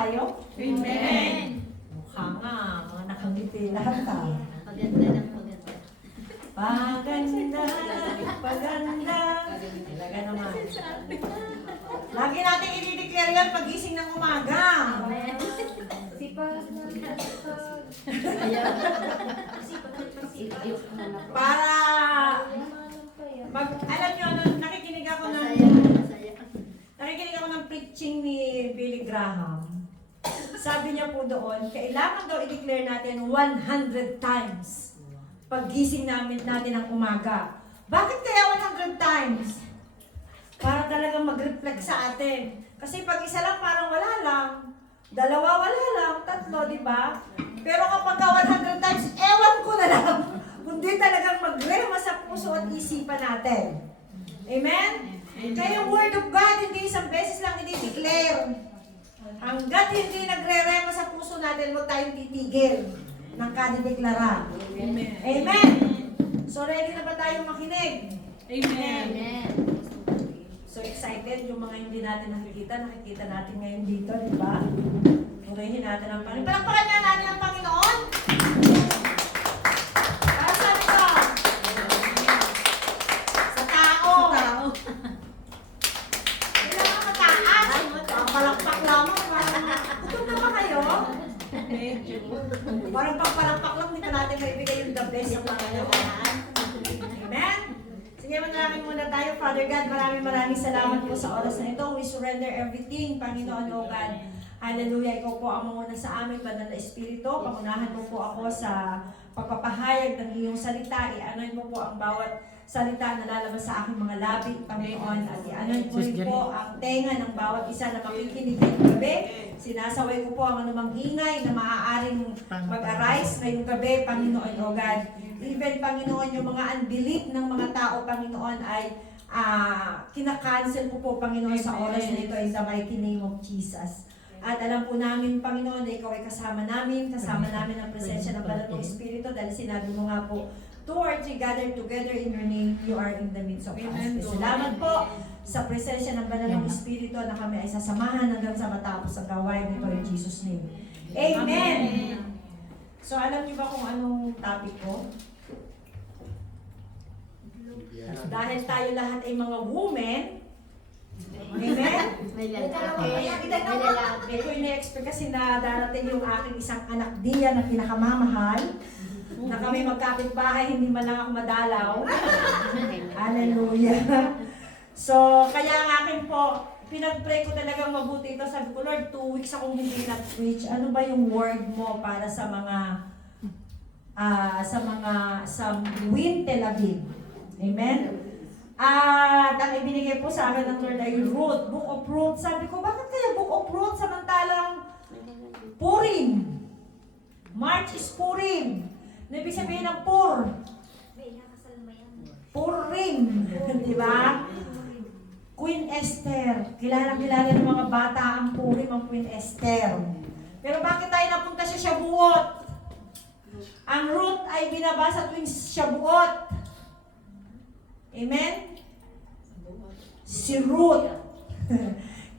tayo? Amen. Mukha nga, mga nakangiti lahat tayo. Maganda ng maganda. Paganda, paganda. Talaga naman. Lagi natin i-declare yan pagising ng umaga. Para alam nyo, nakikinig ako ng preaching ni Billy Graham. Sabi niya po doon, kailangan daw i-declare natin 100 times paggising natin ng umaga. Bakit kaya 100 times? Para talagang mag-reflect sa atin. Kasi pag isa lang parang wala lang, dalawa wala lang, tatlo, di ba? Pero kapag 100 times, ewan ko na lang. Kundi talagang magrema sa puso at isipan natin. Amen? Kaya yung Word of God, hindi isang beses lang i-declare. Hanggat hindi nagre-rema sa puso natin, huwag tayong titigil ng kadideklara. Amen. Amen? So, ready na ba tayong makinig? Amen. So excited yung mga hindi natin nakikita natin ngayon dito, di ba? Purihin natin ang Panginoon. Palakpakan nga natin ang Panginoon! Para saan ito? Sa tao! Kailangan mataas! Palakpak lamang. Gutom na ba kayo? Parang pagpalakpak lang, hindi pa natin maibigay yung the best sa Panginoon. Amen? Sige, manalangin muna tayo. Father God, maraming salamat po sa oras na ito. We surrender everything, Panginoon, O God. Hallelujah. Ikaw po ang manguna sa amin, Banal na Espiritu. Pangunahan mo po ako sa pagpapahayag ng iyong salita. I-anoint mo po ang bawat salita na lalabas sa aking mga labi, Panginoon. At i-anoint mo rin po ang tenga ng bawat isa na makikinig ngayong gabi. Sinasaway ko po ang anumang ingay na maaaring mag-arise ngayong gabi, Panginoon, O God. Even, Panginoon, yung mga unbelief ng mga tao, Panginoon, ay kinakancel ko po, Panginoon, sa oras na ito in the mighty name of Jesus. At alam po namin, Panginoon, na ikaw ay kasama namin ang presensya ng Banal mong Espiritu, dahil sinabi mo nga po, 2 or 3 gathered together in your name, you are in the midst of us. Salamat po sa presensya ng Banal mong Espiritu na kami ay sasamahan hanggang sa matapos ang gawain nito in Jesus' name. Amen! So, alam niyo ba kung anong topic ko? Dahil tayo lahat ay mga women, amen? Hindi ko ina-expect kasi na darating yung aking isang anak diya na pinakamamahal, na kami magkapit-bahay, hindi man lang ako madalaw. Hallelujah. So, kaya ang akin po, pinag-pray ko talagang mabuti ito. Sabi ko, Lord, 2 weeks akong hindi nag-preach. Ano ba yung word mo para sa Win Tel Aviv? Amen? At ang ibinigay po sa akin ng Lord ay Ruth, Book of Ruth. Sabi ko, bakit kaya Book of Ruth samantalang Purim? March is Purim. Ibig sabihin ng Pur. Purim. Di ba? Queen Esther. Kilala ng mga bata ang Purim, ang Queen Esther. Pero bakit tayo napunta sa Shavuot? Ang Ruth ay binabasa tuwing Shavuot. Amen? Si Ruth.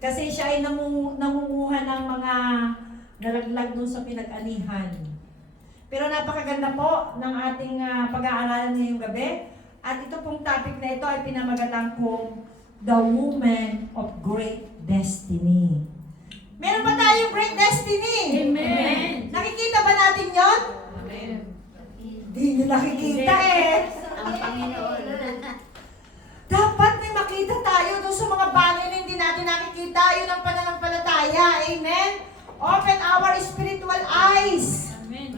Kasi siya ay namumuha ng mga nalaglag doon sa pinag-anihan. Pero napakaganda po ng ating pag-aaralan ngayong gabi. At ito pong topic na ito ay pinamagatan kong The Woman of Great Destiny. Meron ba tayong great destiny? Amen. Nakikita ba natin yon? Amen. Hindi nyo nakikita Ang Panginoon. Dapat may makita tayo doon sa mga bagay na hindi natin nakikita. Yun ang pananampalataya. Amen? Open our spiritual eyes. Amen.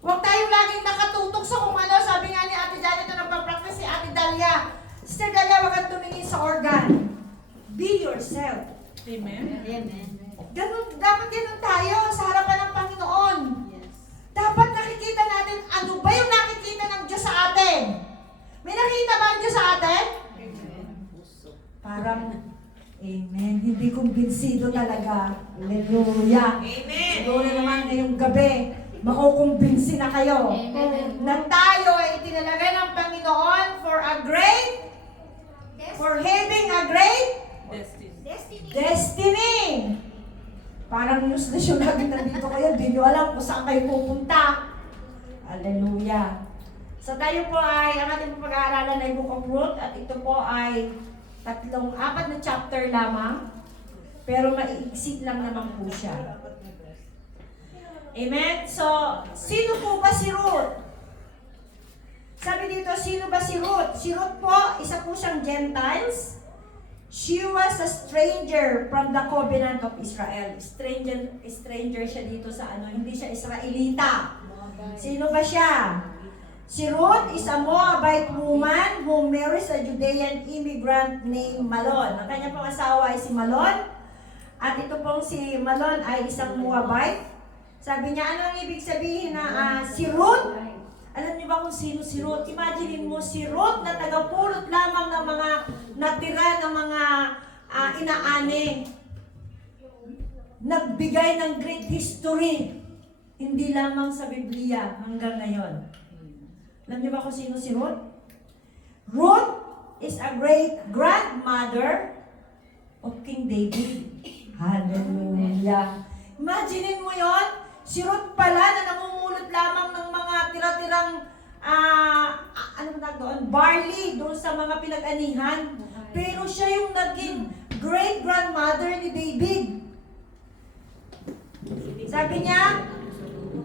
Huwag tayong laging nakatutok sa kung ano. Sabi nga ni Ate Janet na nagpa-practice si Ate Dalia. Sister Dalia, huwag kang tumingin sa organ. Be yourself. Amen. Dapat ganun tayo sa harapan ng Panginoon. Dapat nakikita natin ano ba yung nakikita ng Diyos sa atin. May nakita ba ang Diyos sa atin? Parang, amen, hindi kumbinsido talaga. Hallelujah. Amen. Siguro naman ngayong gabi, makukumbinsi na kayo. Na tayo ay itinalagay ng Panginoon for having a great Destiny. destiny. Parang useless yung lagi nandito kayo, di nyo alam kung saan kayo pupunta. Hallelujah. So tayo po ay, ang ating pag-aaralan ay Book of Ruth at ito po ay 4 na chapter lamang. Pero maiigsit lang naman po siya. Amen? So, sino po ba si Ruth? Sabi dito, sino ba si Ruth? Si Ruth po, isa po siyang Gentiles. She was a stranger from the covenant of Israel. Stranger siya dito sa hindi siya Israelita. Sino ba siya? Si Ruth is a Moabite woman who marries a Judean immigrant named Malon. Ang kanya pong asawa ay si Malon. At ito pong si Malon ay isang Moabite. Sabi niya, ano ang ibig sabihin na si Ruth? Alam niyo ba kung sino si Ruth? Imagine mo si Ruth na tagapulot lamang ng mga natira ng mga inaani. Nagbigay ng great history. Hindi lamang sa Biblia hanggang ngayon. Alam niyo ba kung sino si Ruth? Ruth is a great grandmother of King David. Hallelujah. Imagine mo yon, si Ruth pala na namumulot lamang ng mga tira-tirang barley doon sa mga pinag-anihan. Pero siya yung naging great grandmother ni David. Sabi niya,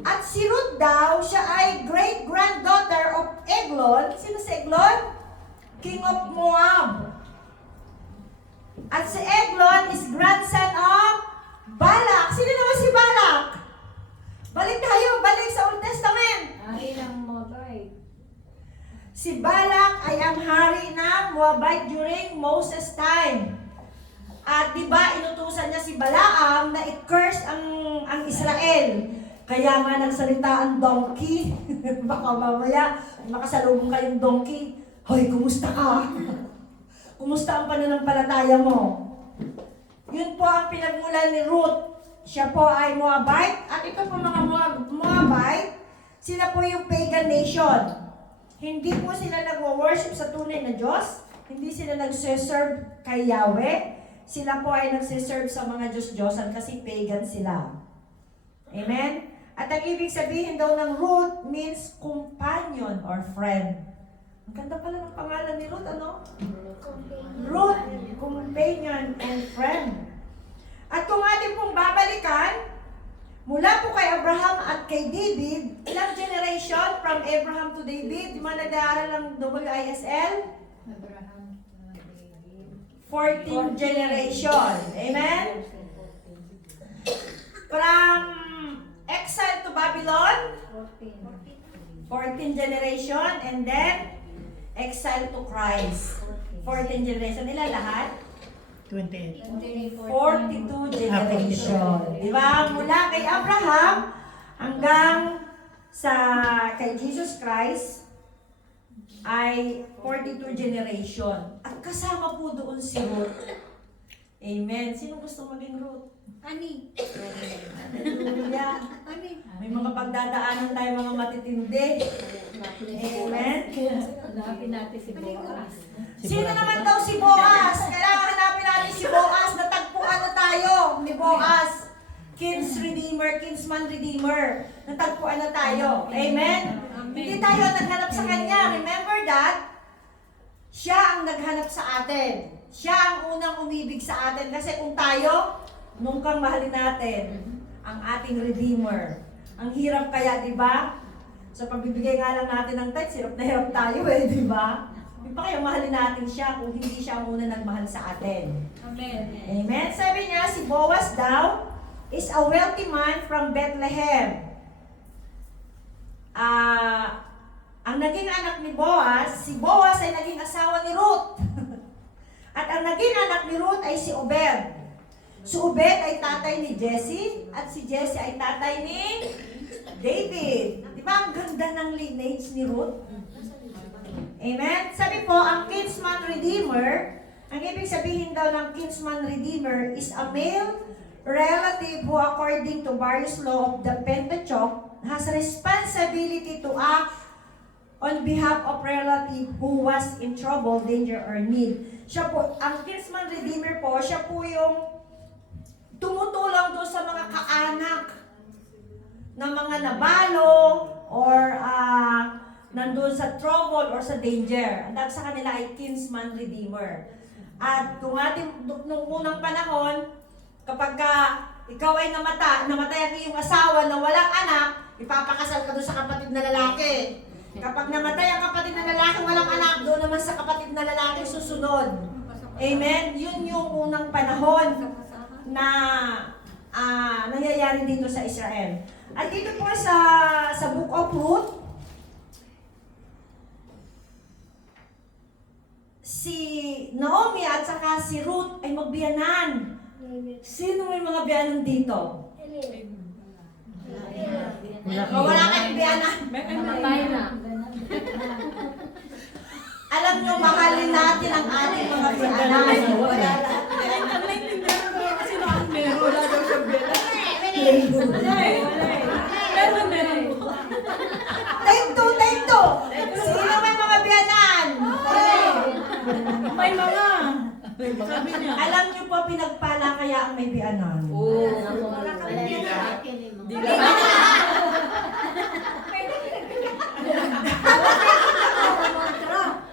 at si Ruth daw, siya ay great-granddaughter of Eglon. Sino si Eglon? King of Moab. At si Eglon is grandson of Balak. Sino naman si Balak? Balik sa Old Testament. Hari ng Moabite. Si Balak ay ang hari ng Moabite during Moses' time. At di ba inutusan niya si Balaam na i-curse ang Israel. Kaya nga nagsalita ang donkey. Baka mamaya makasalubong kayong donkey. Hoy, kumusta ka? Kumusta ang pananampalataya mo? Yun po ang pinagmulan ni Ruth. Siya po ay Moabite. At ito po mga Moabite, sila po yung pagan nation. Hindi po sila nagwo-worship sa tunay na Diyos. Hindi sila nagsiserve kay Yahweh. Sila po ay nagsiserve sa mga Diyos-Diyosan kasi pagan sila. Amen? At ang ibig sabihin daw ng Ruth means companion or friend. Ang ganda pala ng pangalan ni Ruth, ano? Ruth, companion and friend. At kung ating pong babalikan, mula po kay Abraham at kay David, ilang generation from Abraham to David? Di ba nag-aaral ng WISL? Abraham, David. 14 generation. Amen? From exile to Babylon, 14 generation, and then exile to Christ. 14 generation. Ilan lahat? 28. 42 generation. Di ba? Mula kay Abraham hanggang sa kay Jesus Christ ay 42 generation. At kasama po doon si Ruth. Amen. Sino gusto maging Ruth? Ani. Hallelujah. Ani. May mga pagdadaanan tayo mga matitindi. Amen. Hanapin natin si Boaz. Sino naman daw si Boaz? Kailangan hanapin natin si Boaz. Natagpuan na tayo ni Boaz. Kinsman Redeemer. Natagpuan na tayo. Amen? Hindi tayo naghanap sa kanya. Remember that? Siya ang naghanap sa atin. Siya ang unang umibig sa atin. Kasi kung tayo, nung kang mahalin natin ang ating Redeemer. Ang hirap kaya, di ba? Sa pagbibigay nga lang natin ng tithes, hirap na hirap tayo di ba? Di ba kaya mahalin natin siya kung hindi siya ang una nagmahal sa atin? Amen. Amen? Sabi niya, si Boaz daw is a wealthy man from Bethlehem. Ang naging anak ni Boaz, si Boaz ay naging asawa ni Ruth. At ang naging anak ni Ruth ay si Obed. Si Obed ay tatay ni Jesse at si Jesse ay tatay ni David. Di ba ang ganda ng lineage ni Ruth? Amen? Sabi po, ang kinsman redeemer, ang ibig sabihin daw ng kinsman redeemer is a male relative who according to various law of the Pentateuch has responsibility to act on behalf of relative who was in trouble, danger, or need. Siya po, ang kinsman redeemer po, siya po yung tumutulong doon sa mga kaanak na mga nabalo or nandun sa trouble or sa danger. Ang tawag sa kanila ay kinsman redeemer. At kung nung unang panahon, kapag ikaw ay namatay ang iyong asawa na walang anak, ipapakasal ka doon sa kapatid na lalaki. Kapag namatay ang kapatid na lalaki, walang anak, doon naman sa kapatid na lalaki susunod. Amen? Yun yung unang panahon na nangyayari dito sa Israel. At dito po sa Book of Ruth, si Naomi at saka si Ruth ay magbiyanan. Sino may mga biyanan dito? Wala kayong biyanan. Namatay na. Alam nyo, mahalin natin ang ating mga biyanan. Take two. Sino may mga biyanan? May mga. Sabi niya. Alam nyo po, pinagpala kaya ang may biyanan.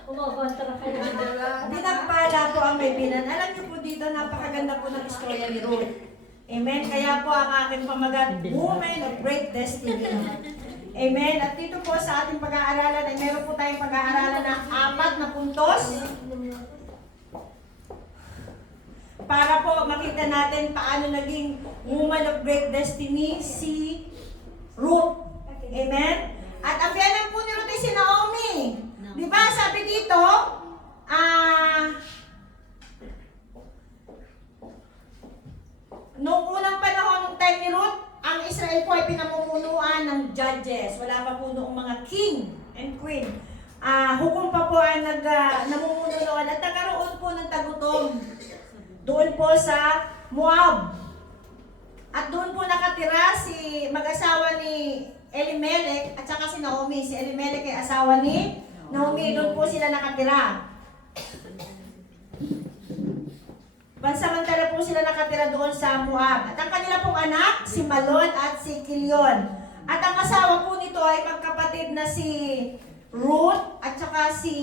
Umakontra ka na. Pinagpala po ang may biyanan. Alam nyo po dito, napakaganda po ng istorya ni Ruth. Amen? Kaya po ang aking pamagat, Women of Great Destiny. Amen? At dito po sa ating pag-aaralan, ay meron po tayong pag-aaralan ng 4 na puntos. Para po makita natin paano naging woman of great destiny si Ruth. Amen? At ang biyanan po ni Ruth ay si Naomi. Di ba sabi dito, noong unang panahon ng time ni Ruth, ang Israel po ay pinamumunuan ng judges. Wala pa po noong mga king and queen. Hukom pa po ay namumunuan at nagkaroon po ng tagutom. Doon po sa Moab. At doon po nakatira si mag-asawa ni Elimelech at saka si Naomi. Si Elimelech ay asawa ni Naomi. Doon po sila nakatira. Pansamantala po sila nakatira doon sa Moab. At ang kanila pong anak, si Malon at si Kilion. At ang asawa po nito ay magkapatid na si Ruth at saka si...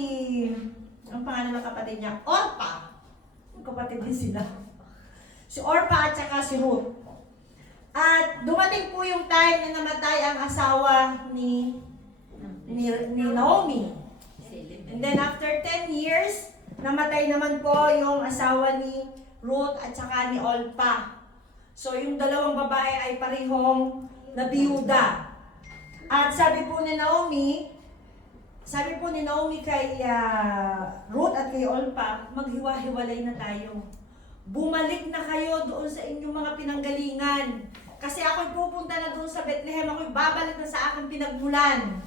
Ang pangalan ng kapatid niya? Orpa. Kapatid din sila. Si Orpa at saka si Ruth. At dumating po yung time na namatay ang asawa ni Naomi. And then after 10 years, namatay naman po yung asawa ni Ruth at saka ni Orpa. So yung dalawang babae ay parehong nabiyuda. At sabi po ni Naomi kay Ruth at kay Orpa, maghiwa-hiwalay na tayo. Bumalik na kayo doon sa inyong mga pinanggalingan. Kasi ako'y pupunta na doon sa Bethlehem, ako'y babalik na sa aking pinagmulan.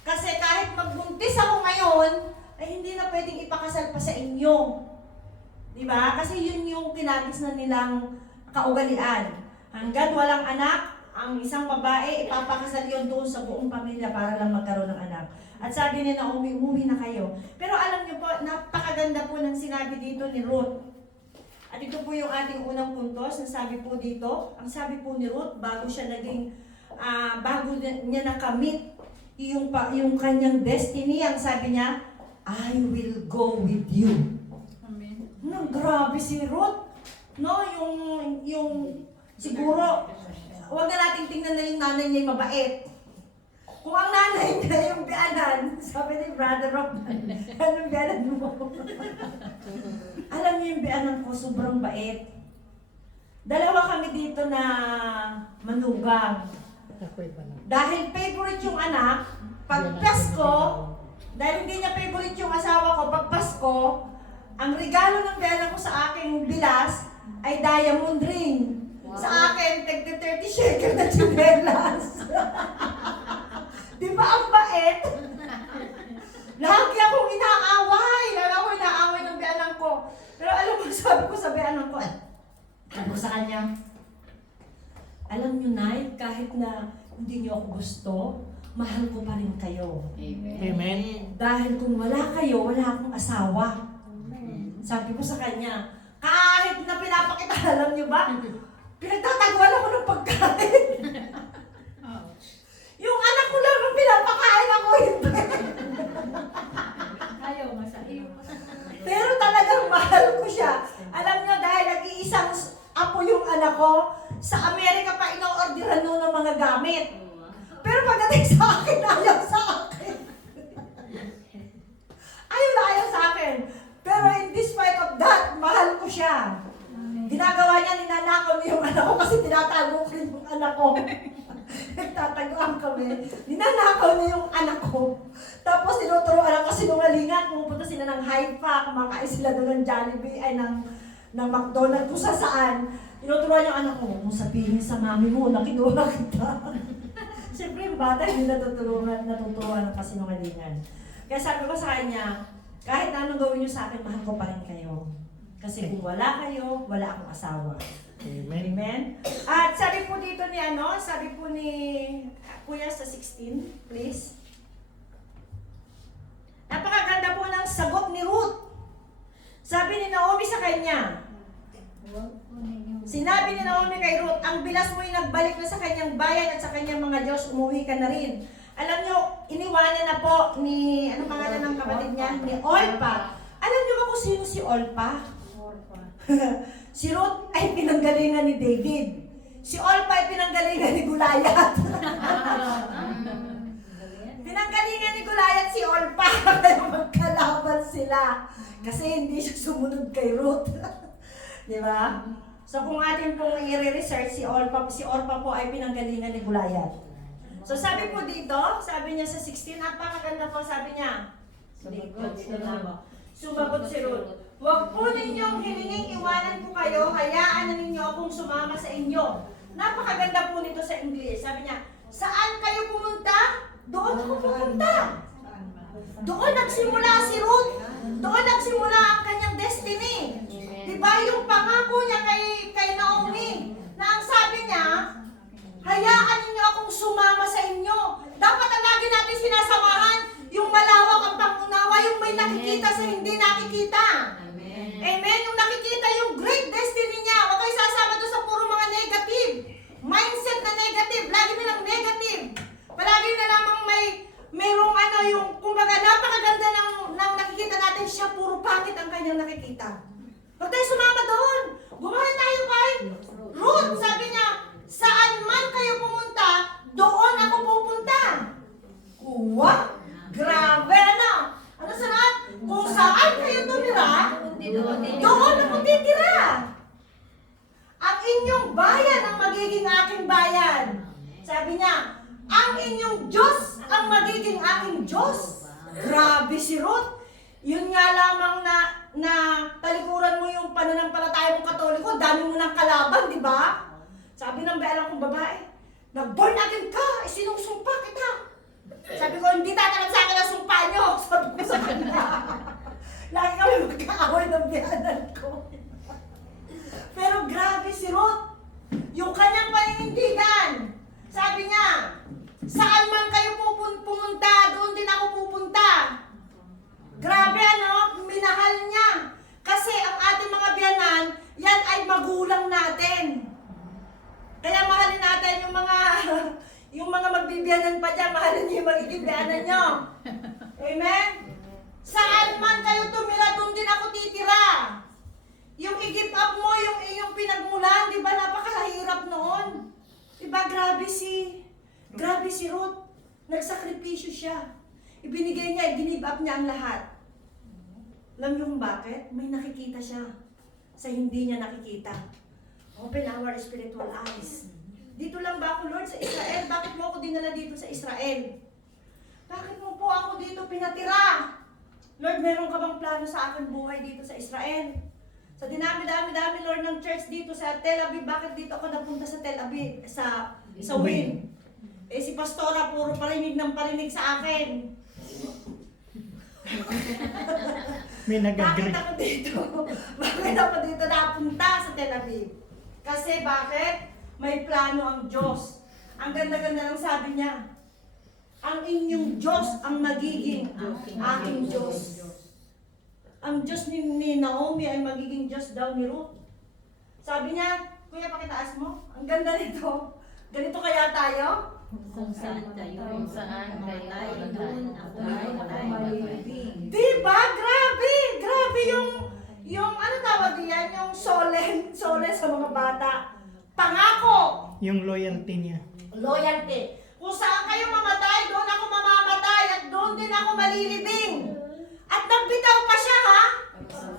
Kasi kahit magbuntis ako ngayon, ay hindi na pwedeng ipakasal pa sa inyo. Diba? Kasi yun yung kinagis na nilang kaugalian. Hanggang walang anak, ang isang babae, ipapakasal yun doon sa buong pamilya para lang magkaroon ng anak. At sabi ni Naomi, umuwi na kayo. Pero alam niyo po, napakaganda po ng sinabi dito ni Ruth. At ito po yung ating unang puntos na sabi po dito. Ang sabi po ni Ruth, bago niya nakamit yung kanyang destiny, ang sabi niya, I will go with you. Amen. Grabe si Ruth. No, yung siguro, huwag na natin tingnan na yung nanay niya mabait. Kung ang nanay niya yung biyanan, sabi ni Brother Rob, anong biyanan mo? Alam niyo yung biyanan ko, sobrang bait. Dalawa kami dito na manugang. Dahil favorite yung anak, pag Pasko, dahil hindi niya favorite yung asawa ko, pag Pasko, ang regalo ng biyanan ko sa aking bilas ay diamond ring. Wow. Sa akin, tagda 30 shekel na tsinelas. Di ba ang bait? Lagi akong inaaway. Lagi akong inaaway ng biyanan ko. Pero alam mo, sabi ko sa biyanan ko, sabi ko sa kanya, alam niyo, Nay, kahit na hindi niyo ako gusto, mahal ko pa rin kayo. Amen. Dahil kung wala kayo, wala akong asawa. Sabi ko sa kanya, kahit na pinapakita, alam niyo ba? Pinagtataguan ako ng pagkain. Ouch. Yung anak ko lang ang pinapakain ako, hindi. Ayaw nga sa iyo. Pero talagang mahal ko siya. Alam niyo, dahil nag-iisang apo yung anak ko, sa Amerika pa ino-orderan nun ng mga gamit. Pero pagdating sa akin, ayaw sa akin. Ayaw sa akin. Pero in despite of that, mahal ko siya. Ginagawa niya, ninanakaw niya yung anak ko kasi tinatago ko yung anak ko. Nagtataguan kami. Ninanakaw niya yung anak ko. Tapos tinuturuan ako sinungalingan. Pumupunta sila ng Haifa, kumakain sila doon ng Jollibee, ay ng McDonald's, kung saan. Tinuturuan yung anak ko, huwag mo sabihin sa mami mo na kinuha kita. Siyempre yung bata hindi natuturuan ng kasinungalingan. Kaya sabi ko sa kanya, kahit anong gawin niyo sa akin, mahal ko pa rin kayo. Kasi kung wala kayo, wala akong asawa. Amen. Amen? At sabi po dito ni sabi po ni Kuya sa 16, please. Napakaganda po ng sagot ni Ruth. Sabi ni Naomi sa kanya, sinabi ni Naomi kay Ruth, ang bilas mo'y nagbalik na sa kanyang bayan at sa kanyang mga Diyos, umuwi ka na rin. Alam nyo, iniwanan na po ni, ano pangalan ng kapatid niya? Ni Orpa. Alam nyo ba kung sino si Orpa? Si Ruth ay pinanggalingan ni David. Si Orpa ay pinanggalingan ni Goliath. Pinanggalingan ni Goliath si Orpa. Kaya magkalaban sila. Kasi hindi siya sumunod kay Ruth. Di ba? So kung atin pong i-research, si Orpa po ay pinanggalingan ni Goliath. So sabi po dito, sabi niya sa 16, napakaganda po, sabi niya. Sumagot si Ruth. Huwag po ninyong hilinging iwanan ko kayo, hayaan na ninyo akong sumama sa inyo. Napakaganda po nito sa English. Sabi niya, saan kayo pumunta? Doon ako pumunta. Doon nagsimula si Ruth. Doon nagsimula ang kanyang destiny. Diba yung pangako niya kay Naomi, na ang sabi niya, hayaan ninyo akong sumama sa inyo. Dapat ang lagi natin sinasamahan, yung malawak ang pangunawa, yung may nakikita sa hindi nakikita. Amen? Yung nakikita yung great destiny niya. Huwag kayo sasama doon sa puro mga negative. Mindset na negative. Lagi nilang negative. Palagi na lamang mayroong yung, kumbaga, napakaganda ng nakikita natin siya, puro pangit ang kanyang nakikita. Huwag tayo sumama doon. Gumawa tayo kay Ruth. Sabi niya, saan man kayo pumunta, doon ako pupunta. Uwa! Grabe, ano? Ano sanat? Kung saan kayo tumira, doon ako titira. Ang inyong bayan ang magiging aking bayan. Sabi niya, ang inyong Diyos ang magiging aking Diyos. Grabe si Ruth. Yun nga lamang na talikuran mo yung pananampalataya mong Katoliko, dami mo ng kalaban, di ba? Sabi ng alam kong babae, nag-born again ka, sinusumpa kita. Sabi ko, hindi tatanggap sa akin ang sumpa nyo. Sabi ko sa kanya. Lagi kami magkaaway ng biyanan ko. Pero grabe si Ruth. Yung kanyang paninindigan. Sabi niya, saan man kayo pumunta, doon din ako pupunta. Grabe minahal niya. Kasi ang ating mga biyanan, yan ay magulang natin. Kaya mahalin natin yung mga magbibiyanan pa dyan, mahalin niyo yung magiging biyanan niyo. Amen? Saan man kayo tumira, doon din ako titira. Yung i-give up mo, yung iyong pinagmulan, di ba, napakahirap noon. Di ba, grabe si Ruth. Nagsakripisyo siya. Ibinigay niya, i-give up niya ang lahat. Alam niyo kung bakit? May nakikita siya sa hindi niya nakikita. Open our spiritual eyes. Dito lang ba ako, Lord, sa Israel? Bakit mo ako dinala dito sa Israel? Bakit mo po ako dito pinatira? Lord, meron ka bang plano sa akin buhay dito sa Israel? Sa dinami-dami, Lord, ng church dito sa Tel Aviv, bakit dito ako napunta sa Tel Aviv, sa Win? Eh si Pastora, puro parinig ng parinig sa akin. May nag-agree. Bakit ako dito? Bakit ako dito napunta sa Tel Aviv? Kasi bakit? May plano ang Diyos. Ang ganda-ganda ng sabi niya. Ang inyong Diyos ang magiging aking Diyos. Ang Diyos ni Naomi ay magiging Diyos daw ni Ruth. Sabi niya, Kuya, pakitaas mo. Ang ganda nito. Ganito kaya tayo? Kung saan tayo, kung saan tayo, doon ako malilibing. Diba? Grabe! Grabe yung ano tawag diyan? Yung solen sa mga bata. Pangako! Yung loyalty niya. Loyalty. Kung saan kayo mamatay, doon ako mamamatay at doon din ako malilibing. At nagbitaw pa siya, ha?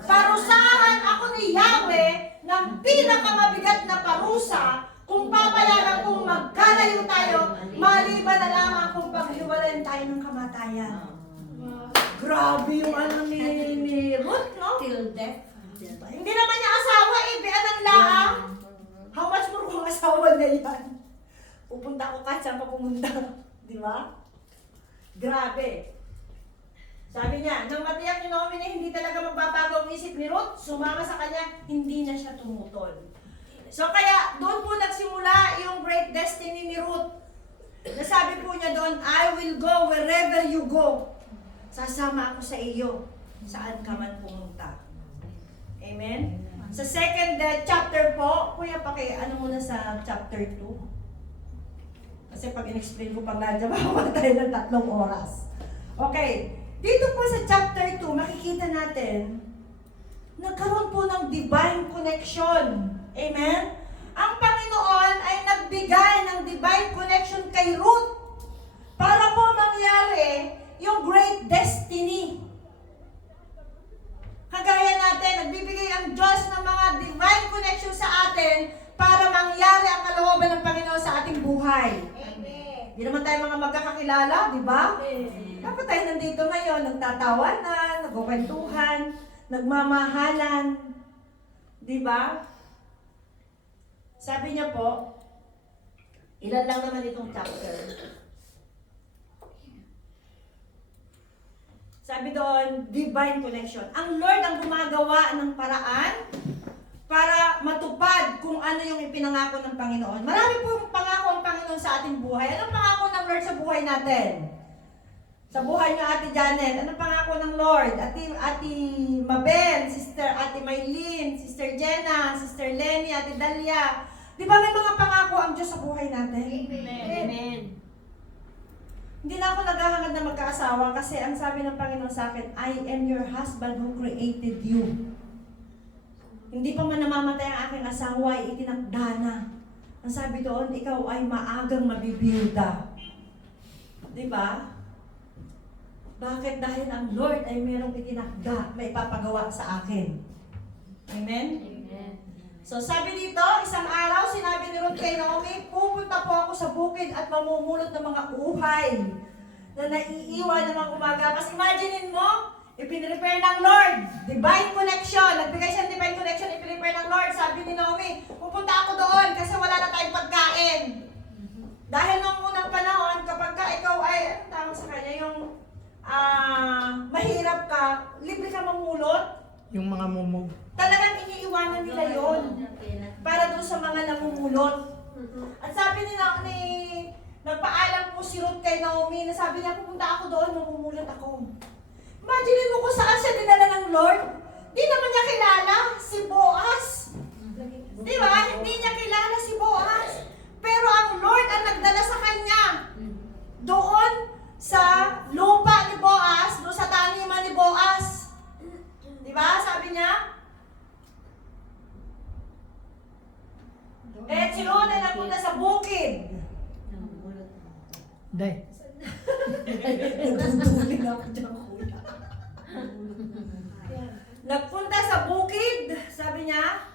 Parusahan ako ni Yahweh ng pinakamabigat na parusa kung papayagan kong magkalayo tayo, maliban na lamang kung paghiwalayan tayo ng kamatayan. Grabe yung ano ni Ruth, no? Till death. Hindi naman niya asawa, bian ng laang. How much more kung asawa na yan? Pupunta ako kahit saan pa pumunta. Di ba? Grabe. Sabi niya, nang matiyak ni Naomi na hindi talaga magbabago ang isip ni Ruth, sumama sa kanya, hindi na siya tumutol. So kaya doon po nagsimula yung great destiny ni Ruth. Nasabi po niya doon, I will go wherever you go. Sasama ako sa iyo, saan ka man pumunta. Amen? Sa second chapter po, kuya, ano muna sa chapter 2? Kasi pag in-explain ko pang nandiyan, makamatay ng 3 oras. Okay, dito po sa chapter 2, makikita natin, nagkaroon po ng divine connection. Amen? Ang Panginoon ay nagbigay ng divine connection kay Ruth para po mangyari yung great destiny. Kagaya natin, nagbibigay ang Diyos ng mga divine connection sa atin para mangyari ang kalooban ng Panginoon sa ating buhay. Amen. Hindi naman tayo mga magkakakilala, di ba? Dapat tayo nandito ngayon, nagtatawanan, nagkukwentuhan, nagmamahalan. Di ba? Sabi niya po, ilan lang naman itong chapter. Sabi doon, divine connection. Ang Lord ang gumagawa ng paraan para matupad kung ano yung ipinangako ng Panginoon. Marami pong pangako ang Panginoon sa ating buhay. Anong pangako ng Lord sa buhay natin? Sa buhay niyo, Ate Janet, anong pangako ng Lord? Ate Mabel, Ate Maylene, Sister Jenna, Sister Lenny, Ate Dalia. Di ba may mga pangako ang Diyos sa buhay natin? Amen. Hindi na ako naghahangad na magkaasawa kasi ang sabi ng Panginoon sa akin, I am your husband who created you. Hindi pa man namamatay ang aking asawa, ay itinakda na. Ang sabi doon, ikaw ay maagang mabibiyuda. Di ba? Bakit? Dahil ang Lord ay merong itinakda, may ipapagawa sa akin. Amen? Amen. So sabi dito, isang araw, sinabi ni Ruth kay Naomi, pupunta po ako sa bukid at mamumulot ng mga uhay na naiiwan ng mga umagapas. Imaginein mo, ipinrepair ng Lord, divine connection. Nagbigay siya ng divine connection, ipinrepair ng Lord. Sabi ni Naomi, pupunta ako doon kasi wala na tayong pagkain. Dahil nung unang panahon, kapag ka ikaw ay, ano tawag sa kanya, yung mahirap ka, libre ka mamulot, Yung mga mumug. talagang iniiwanan nila yon para doon sa mga namumulot. At sabi nagpaalam po si Ruth kay Naomi na sabi niya, pupunta ako doon, mamumulot ako. Imagine mo kung saan siya dinala ng Lord. Di naman niya kilala si Boaz. Di ba? Hindi niya kilala si Boaz. Pero ang Lord ang nagdala sa kanya doon sa lupa ni Boaz, doon sa taniman ni Boaz. Di ba? Sabi niya, si Ruth ay napunta sa bukid. Day. Nagtutulin ako dyan, kuya. Nagpunta sa bukid, sabi niya,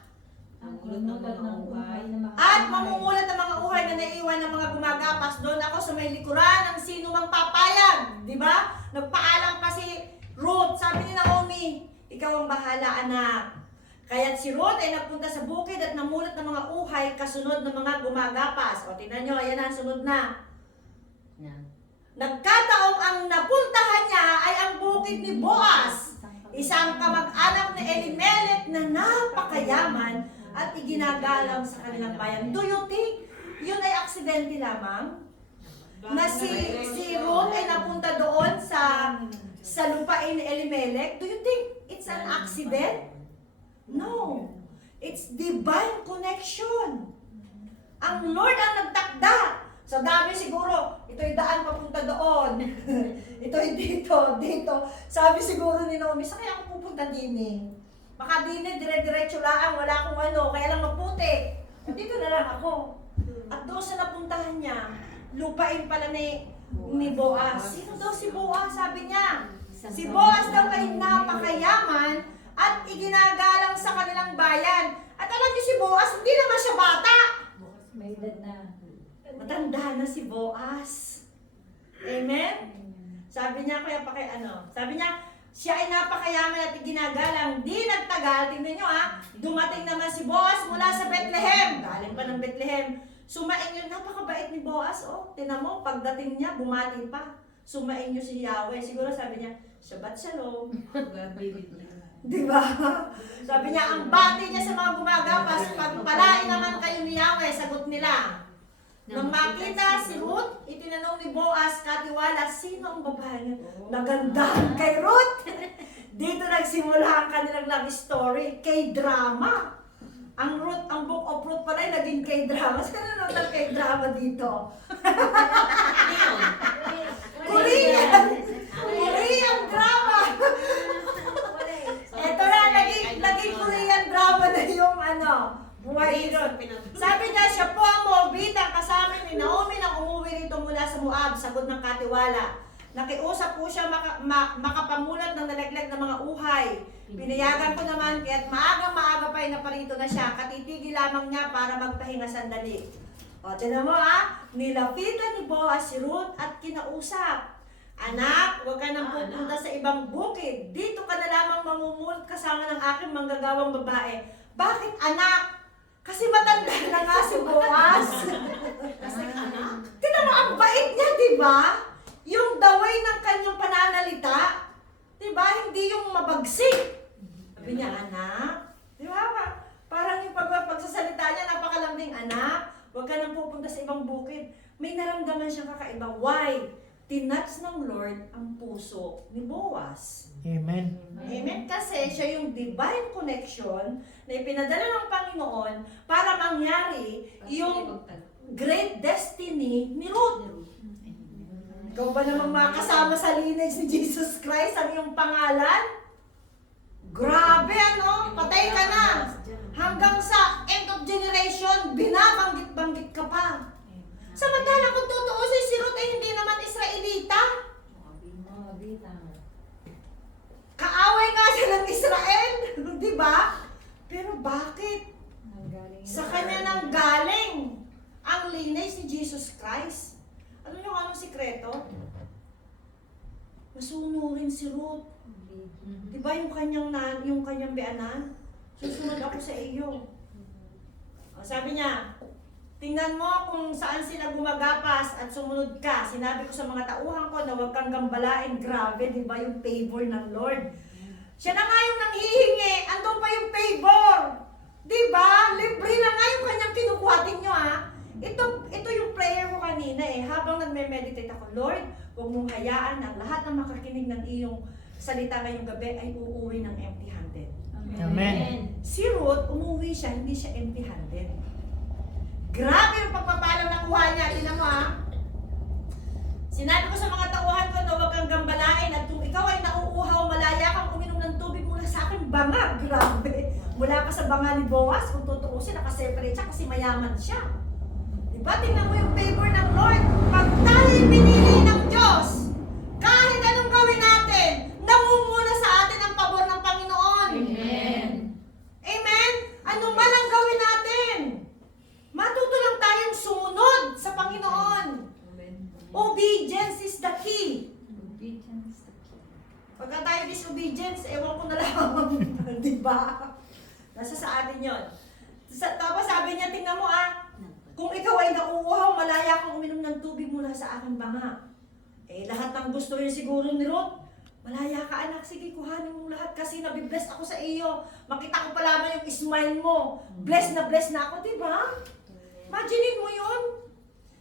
at mamumulat ng mga uhay na naiiwan ng mga gumagapas. Doon ako sa may likuran ng sino mang papayag. Di ba? Nagpaalam pa si Ruth. Sabi ni Naomi, ikaw ang bahala, anak. Kaya't si Ruth ay nagpunta sa bukid at namulat ng mga uhay kasunod ng mga gumagapas. O, tingnan nyo, ayan na, sunod na. Nagkataong ang napuntahan niya ay ang bukid ni Boaz, isang kamag-anak ni Elimelech na napakayaman at iginagalang sa kanilang bayan. Do you think yun ay aksidente lamang? Na si Ruth ay napunta doon sa lupain ni Elimelech? Do you think it's an accident? No. It's divine connection. Ang Lord ang nagtakda. Sa dami siguro, ito'y daan papunta doon. Ito'y dito. Sabi siguro ni Naomi, saan kaya ako pupunta din eh? Baka din eh, dire-diretso lang, wala akong ano, kaya lang maputi. Dito na lang ako. At doon sa napuntahan niya, lupain pala ni Boaz. Sino daw si Boaz? Sabi niya. Si Boaz daw ay napakayaman at iginagalang sa kanilang bayan. At alam niyo si Boaz, hindi naman siya bata. May edad na. Matanda na si Boaz. Amen? Sabi niya, kaya pa kay sabi niya, siya ay napakayaman at iginagalang. Di nagtagal, tingnan niyo dumating naman si Boaz mula sa Bethlehem. Galing pa ng Bethlehem. Sumain yun, napakabait ni Boaz. Oh, tinan mo, pagdating niya, bumati pa. Sumain niyo si Yahweh. Siguro sabi niya, Shabbat Shalom. Di ba? Sabi niya, ang bati niya sa mga gumagapas, pagpalain naman kayo ni Yahweh, sagot nila. Nang makita si Ruth, itinanong ni Boaz katiwala, sino ang babae niya? Nagandahan kay Ruth. Dito nagsimula ang kanilang love story, K-drama. Ang Ruth, ang Book of Ruth pala ay naging K-drama. Saan na ng K-drama dito? Korean drama. Ito na, naging Korean drama na yung buhay ni Ruth. Sabi niya, siya po ang Moabitang kasama ni Naomi nang umuwi rito mula sa Moab, sagot ng katiwala. Nakiusap po siya makapamulat ng nalaglag na mga uhay. Pinayagan ko naman, kaya't maaga-maaga pa ay naparito na siya. Katitigil lamang niya para magpahinga sandali. O, tinan mo nilapitan ni Boaz si Ruth at kinausap. Anak, huwag ka nang pupunta sa ibang bukid. Dito ka na lamang mamumulot kasama ng aking manggagawang babae. Bakit anak? Kasi matanda na nga si Boaz. Tinan mo, ang bait niya, di ba? Yung daway ng kanyang pananalita, di ba? Hindi yung mabagsik. Sabi niya, anak, di ba? Parang yung pagsasalita niya, napakalambing, anak, huwag ka nang pupunta sa ibang bukid. May naramdaman siyang kakaiba. Why? Tinouch ng Lord ang puso ni Boaz. Amen. Amen? Kasi siya yung divine connection na ipinadala ng Panginoon para mangyari yung great destiny ni Ruth. Ikaw ba namang makasama sa lineage ni Jesus Christ ang iyong pangalan? Grabe patay ka na. Hanggang sa end of generation, binabanggit-banggit ka pa. Samantala kung tutuusin si Ruth ay hindi naman Israelita. Kaaway nga siya ng Israel, di ba? Pero bakit? Sa kanya nang galing ang lineage ni Jesus Christ. Ano yung sikreto? Masunurin si Ruth. Di ba yung kanyang bianan? Susunod ako sa iyo. Sabi niya, tingnan mo kung saan sila gumagapas at sumunod ka. Sinabi ko sa mga tauhan ko na huwag kang gambalain. Grabe, di ba yung favor ng Lord? Siya na nga yung nanghihingi. Andun pa yung favor. Di ba? Libre na nga yung kanyang kinukuhatin nyo Ito yung prayer ko kanina Habang nagme-meditate ako, Lord, huwag mong hayaan ang lahat ng makakinig ng iyong salita ngayong gabi ay uuwi ng empty-handed. Amen. Si Ruth, umuwi siya, hindi siya empty-handed. Grabe yung pagpapalang nakuha niya. Tingnan mo Sinabi ko sa mga tauhan ko na huwag kang gambalain at kung ikaw ay nauuhaw, malaya kang uminom ng tubig mula sa aking banga. Grabe. Mula pa sa banga ni Boaz, kung tutuusin, nakaseparate siya kasi mayaman siya. Diba? Tingnan mo yung favor ng Lord. Pag tayo'y pinili ng Diyos, kahit anong gawin natin, namumuna sa atin ang pabor ng Panginoon. Amen. Amen? Ano man ang gawin natin, matuto lang tayong sumunod sa Panginoon. Obedience is the key. Pagka tayo disobedience, ewan ko na lang. Di ba? Nasa sa atin yun. Tapos sabi niya, tingnan mo kung ikaw ay nauuhaw, malaya kang uminom ng tubig mula sa aking banga. Lahat ng gusto yun siguro ni Ruth. Malaya ka anak, sige kuhanin mo lahat kasi nabibless ako sa iyo. Makita ko pa lamang yung smile mo. Bless na ako, di ba? Imagine mo yun.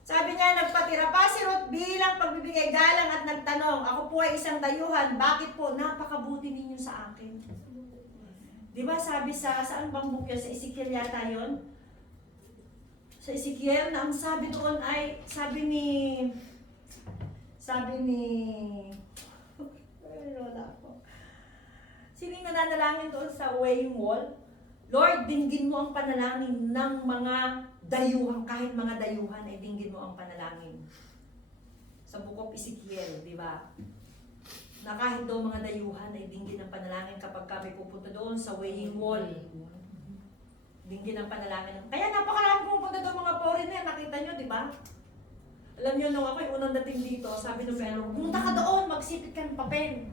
Sabi niya, nagpatira pa si Ruth bilang pagbibigay galang at nagtanong, ako po ay isang dayuhan, bakit po napakabuti ninyo sa akin? Di ba sabi saan bang book yun? Sa Ezekiel yata yun? Sa Ezekiel, na ang sabi doon ay, sabi ni, ay, wala ko. Sino yung nananalangin doon sa weighing wall? Lord, dinggin mo ang panalangin ng mga dayuhan, kahit mga dayuhan ay dinggin mo ang panalangin. Sa Book of Ezekiel, di ba? Na kahit daw mga dayuhan ay dinggin ang panalangin kapag kami pupunta doon sa weighing wall. Dinggin ang panalangin. Kaya napakarami pumupunta doon mga foreigner, nakita nyo, di ba? Alam nyo, nung ako yung unang dating dito, sabi ng Pero, pumunta ka doon, magsipit ka ng papel.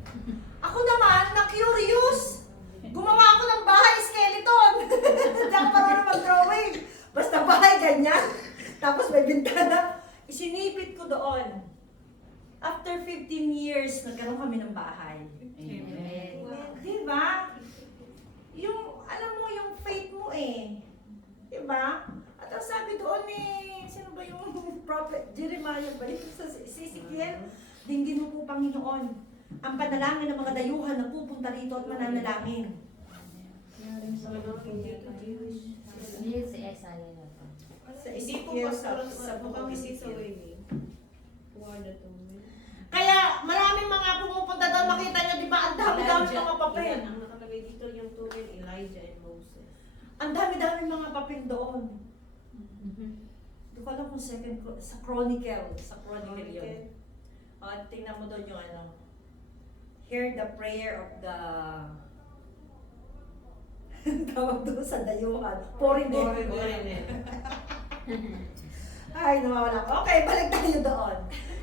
Ako naman, na-curious. Gumawa ako ng bahay skeleton. Hindi ako marunong mag-drawing. Basta bahay ganyan. Tapos may bintana. Isinipit ko doon. After 15 years, nagkaroon kami ng bahay. Amen. Di ba? Yung, alam mo, yung faith mo eh. Di ba? At ang sabi doon eh, sino ba yung prophet? Jeremiah ba? Yung sa Ezekiel, dinggin mo po Panginoon ang panalangin ng mga dayuhan na pupunta rito at mananalangin. Hindi si Isaiah na to. Sa Ezekiel, sa bukang Ezekiel. Kaya maraming mga pumupunta doon, makita nyo, di ba? Ang dami-dami mga papel. Ang nakalagay dito yung tunay, Elijah and Moses. Ang dami-dami mga papel doon. Hindi ko alam kung sa Chronicle. Sa Chronicle yun. O, tingnan mo doon yung ano. Hear the prayer of the tawag doon sa dayuhan. Foreigner. Ay, nawawala ko. Okay, balik tayo doon.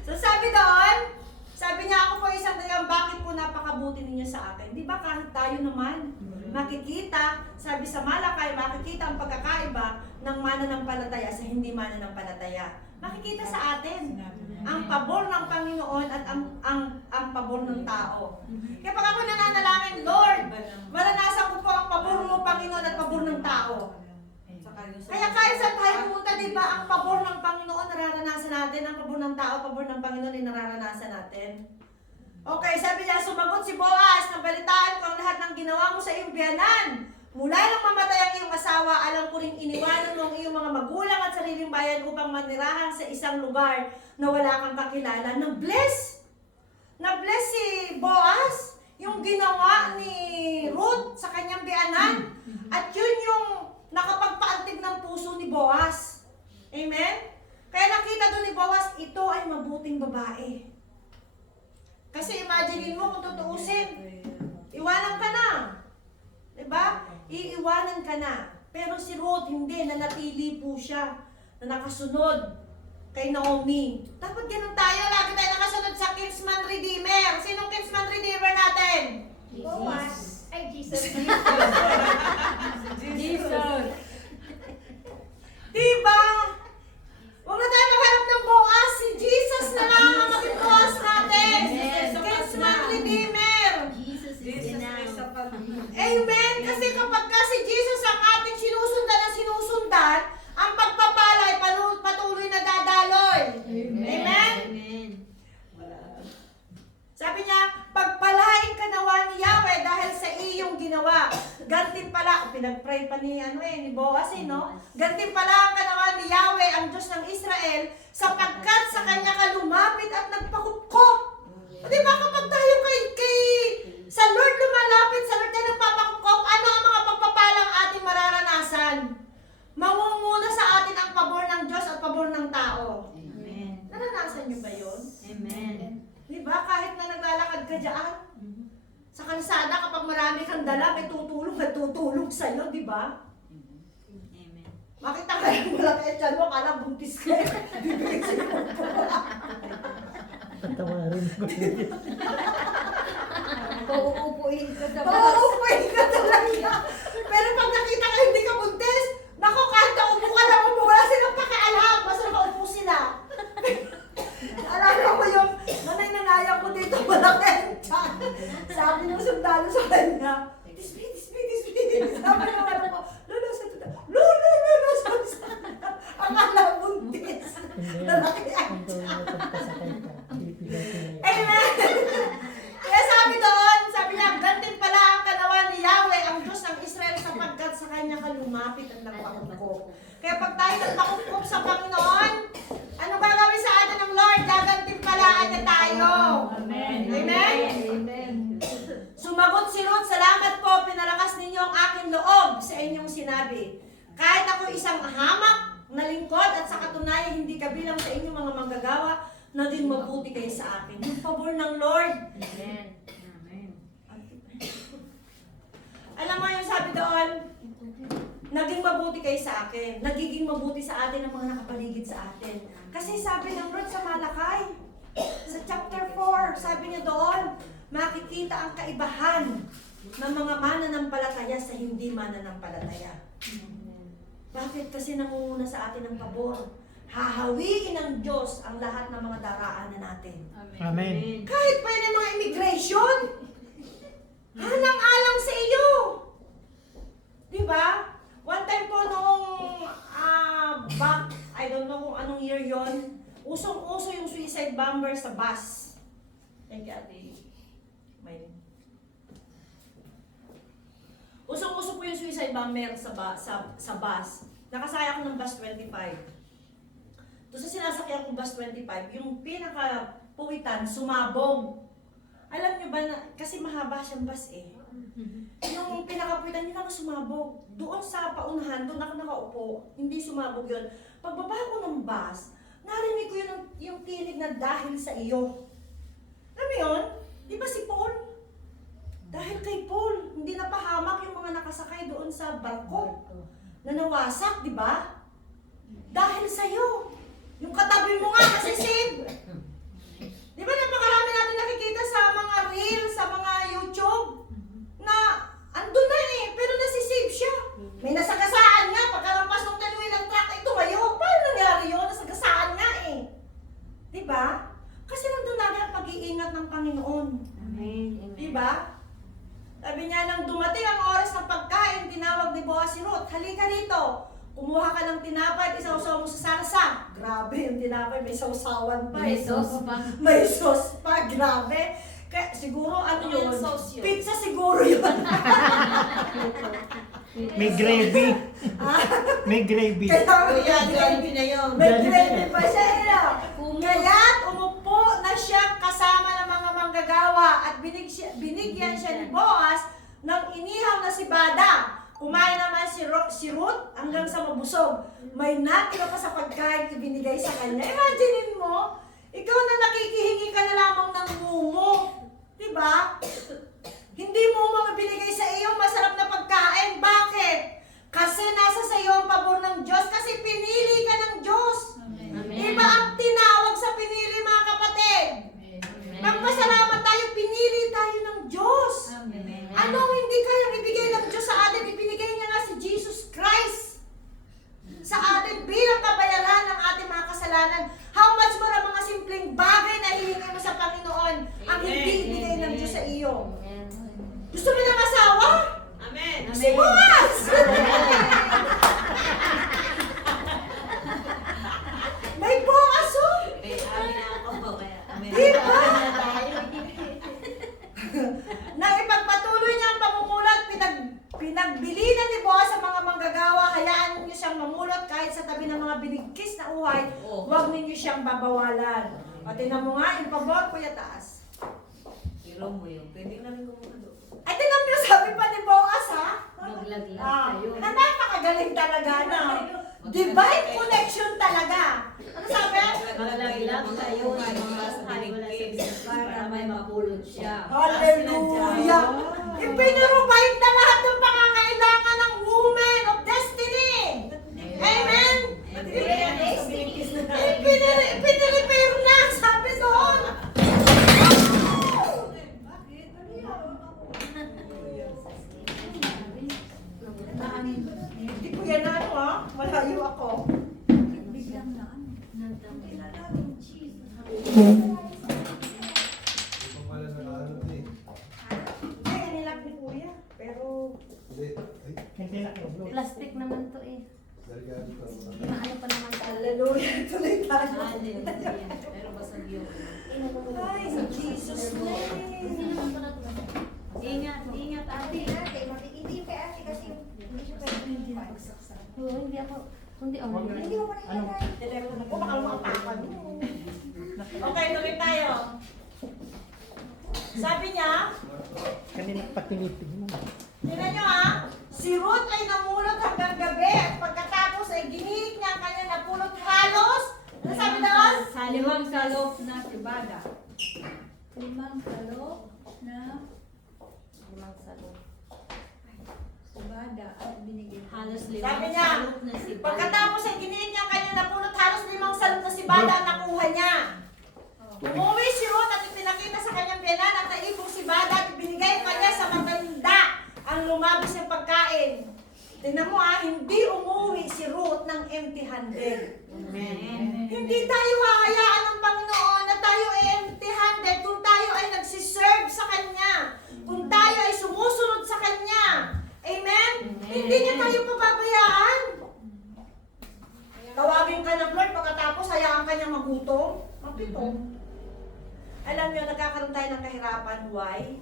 So sabi doon, sabi niya, ako po isang dayang, bakit po napakabuti ninyo sa akin? Di ba kahit tayo naman, makikita, sabi sa Malakay, makikita ang pagkakaiba ng mananampalataya sa hindi mananampalataya. Makikita sa atin ang pabor ng Panginoon at ang pabor ng tao. Kaya pag ako nananalangin, Lord, maranasan ko po ang pabor mo, Panginoon, at pabor ng tao. Kaya kahit saan tayo pumunta, di ba, ang pabor ng Panginoon nararanasan natin, ang pabor ng tao, pabor ng Panginoon ay nararanasan natin. Okay, sabi niya, sumagot si Boaz, nabalitaan ko ang lahat ng ginawa mo sa iyong biyanan. Mula nang mamatay ang iyong asawa, alam ko ring iniwanan mo ang iyong mga magulang at sariling bayan upang manirahan sa isang lugar na wala kang kakilala. Na-bless! Na-bless si Boaz, yung ginawa ni Ruth sa kanyang biyanan. At yun yung nakapagpaantig ng puso ni Boaz. Amen? Kaya nakita doon ni Boaz, ito ay mabuting babae. Kasi imagine mo kung tutuusin, iwanan ka na. Diba? Iiwanan ka na. Pero si Ruth, hindi. Nanatili po siya na nakasunod kay Naomi. Dapat ganun tayo. Lagi tayo nakasunod sa Kinsman Redeemer. Sinong Kinsman Redeemer natin? Boaz. Ay, Jesus. Jesus. Diba? Huwag na tayo maghanap ng Boaz. Si Jesus na lang ang maging Boaz natin. Kinsman Redeemer. Jesus is enough. Amen. Kasi kapag si Jesus ang ating sinusundan at sinusundan, ang pagpapala ay patuloy na dadaloy. Amen? Amen. Sabi niya, pagpalain ka nawa ni Yahweh dahil sa iyong ginawa. Gantimpala, pinag-pray pa ni Boaz, no? Gantimpala ang kanawa ni Yahweh, ang Diyos ng Israel, sapagkat sa kanya ka lumapit at nagpakupkop. Di ba kapag tayo sa Lord lumalapit, sa Lord tayo nagpapakupkop, ano ang mga pagpapalang ating mararanasan? Mangunguna sa atin ang pabor ng Diyos at pabor ng tao. Amen. Naranasan niyo ba yun? Amen. Di ba? Kahit na naglalakad ka dyan, sa kalsada, kapag marami kang dala, may tutulong at tutulong sa'yo, di ba? Amen. Makita ka lang malaki at dyan mo, kala buntis ka. Bibigay sa'yo. Tatawarin ko. Uuupuin ka sa Oo, pwede ka talaga. Pero pag nakita ka hindi ka buntis, nako, kahit naupo ka na upo, wala silang pakialam. Basta nakaupo sila. Alala ko yung nanay-nanayang ko dito, malaki ang tiyan. Sabi ng sundalo sa kanya, Tisbi. Sabi ng ano ko, Lolo, sa tuta. Lolo, sabi sa kanya. Ang alam buntis. Lalaki ang tiyan. Amen! Kaya sabi doon, sabi niya, gantimpala ang kanawa ni Yahweh, ang Diyos ng Israel. tayo nagpakukup sa Panginoon, ano gagawin sa atin ng Lord? Gagantimpalaan niya tayo. Amen. Amen? Amen. Sumagot si Ruth, salamat po, pinalakas ninyo ang aking loob sa inyong sinabi. Kahit ako isang hamak na lingkod at sa katunayan hindi kabilang sa inyong mga manggagawa, naging mabuti kayo sa akin. Yung pabor ng Lord. Amen. Amen. Alam mo yung sabi doon, naging mabuti kayo sa akin. Nagiging mabuti sa atin ang mga nakapaligid sa atin. Kasi sabi ng Lord sa Malakay, sa chapter 4, sabi niya doon, makikita ang kaibahan ng mga mananampalataya sa hindi mananampalataya. Bakit? Kasi nangunguna sa atin ang pabor. Hahawiin ng Diyos ang lahat ng mga daraanan natin. Amen. Kahit pa yun ang mga immigration, halang-alang sa iyo. Diba? One time po noong back, I don't know kung anong year yon, usong-uso yung suicide bomber sa bus. Thank you, Ate. Usong-uso po yung suicide bomber sa bus. Nakasaya ako ng bus 25. Doon sa sinasakyan kong bus 25, yung pinaka-puwitan, sumabog. Alam nyo ba na, kasi mahaba siyang bus eh. Yung pinaka-puwitan, yun lang sumabog. Doon sa paunahan, doon ako nakaupo, hindi sumabog yun. Pagbaba ko ng bus, narinig ko yung tinig na dahil sa iyo. Alam mo yun? Di ba si Paul? Dahil kay Paul, hindi napahamak yung mga nakasakay doon sa barko na nawasak, di ba? Dahil sa'yo. Yung katabi mo nga nasisave. Di ba napakarami natin nakikita sa mga reels, sa mga YouTube, na andun na eh, pero nasisave siya. May nasagasaan nga, pagkalampas ng tanwin ng truck ay tumayo. Paano nangyari yun? Nasagasaan nga eh. Di ba? Kasi nandun lagi ang pag-iingat ng Panginoon. Amen. Di ba? Sabi niya, nang dumating ang oras ng pagkain, tinawag ni Boaz si Ruth, halika rito. Kumuha ka ng tinapay, isawsaw mo sa sarsa. Grabe yung tinapay, may sausawan pa. May sauce pa. May sauce pa, grabe. Kaya siguro ano yun? sauce yun? Pizza siguro yun. May gravy. May gravy. Kaya Jollibee na yun. may gravy pa siya. Kaya't umupo na siya kasama ng mga manggagawa at binigyan siya ni Boaz ng inihaw na sibada. Kumain naman si Ruth hanggang sa mabusog. May natira pa sa pagkain ibinigay sa kanya. Imaginein mo, ikaw na nakikihingi ka na lamang ng mumo. Diba? Hindi mo mga binigay sa iyo masarap na pagkain. Bakit? Kasi nasa sa iyo ang pabor ng Diyos. Kasi pinili ka ng Diyos. Diba ang tinawag sa pinili, mga kapatid? Magpasalamat tayo, pinili tayo ng Diyos. Anong hindi kayang ibigay ng Diyos sa atin? Ibinigay niya nga si Jesus Christ sa atin bilang kabayaran ng ating mga kasalanan. How much more ang mga simpleng bagay na hihingi mo sa Panginoon ang hindi ibigay ng Diyos sa iyo? Gusto mo ng asawa? Amen. Si Boaz! May Boaz oh! Diba? Nang ipagpatuloy niya ang pamumulat, pinagbilinan ni Boaz sa mga manggagawa, hayaan niyo siyang mamulot kahit sa tabi ng mga binigkis na uhay, huwag ninyo siyang babawalan. O tinan mo nga, yung pabor, Kuya Taas. Hiro mo yun. Pwede na rin kumuha doon. Ay, tinan mo, sabi pa ni Boaz, ha? Maglaglag Ah, kayo. na napakagaling talaga, no? Divine connection talaga. Ano sabi? Maglaglag kayo ng mga binigkis para may mapulot siya. Hallelujah! Ipinurubahid na lahat ng pangangailangan ng woman of destiny. Amen? Ipinirepare na, sabi doon. Hindi ko yan ano ha, malayo ako. Ay, kanilap ni Kuya. Pero, Hindi na kayo. Plastic naman to eh. Maano pa naman to. hallelujah, tuloy tayo. Pero basag yun. Ay, sa Jesus name. Sino naman to na to? Ingat, ingat ate. Hindi kay ate kasi hindi siya pwede. Oo, hindi ako. Hindi ako. Hindi mo pa Ano? rin telepono ko, baka lumakapakan mo. Okay, tuloy tayo. Sabi niya, Kanina patinipid mo. tingnan nyo ha, si Ruth ay namulot hanggang gabi at pagkatapos ay ginihit niya ang kanyang napulot halos. Ano sabi doon? Limang salop na sibada. Limang salop na sibada at binigay. Halos Sabi niya, salop na si pagkatapos ay ginihit niya ang kanyang napulot halos 5 salot na sibada ang nakuha niya. Umuwi si Ruth at ipinakita sa kanyang biyanan ang naibong sibada at ibinigay pa niya sa matanda ang lumabis ng pagkain. Tingnan mo hindi umuwi si Ruth ng empty-handed. Hindi tayo hahayaan ng Panginoon na tayo ay empty-handed kung tayo ay nagsiserve sa Kanya. Kung tayo ay sumusunod sa Kanya. Amen? Hindi niya tayo pababayaan. Tawagin ka ng Lord pagkatapos hayaan ka niya magutom. Mapito. Alam niyo, nagkakaroon tayo ng kahirapan. Why?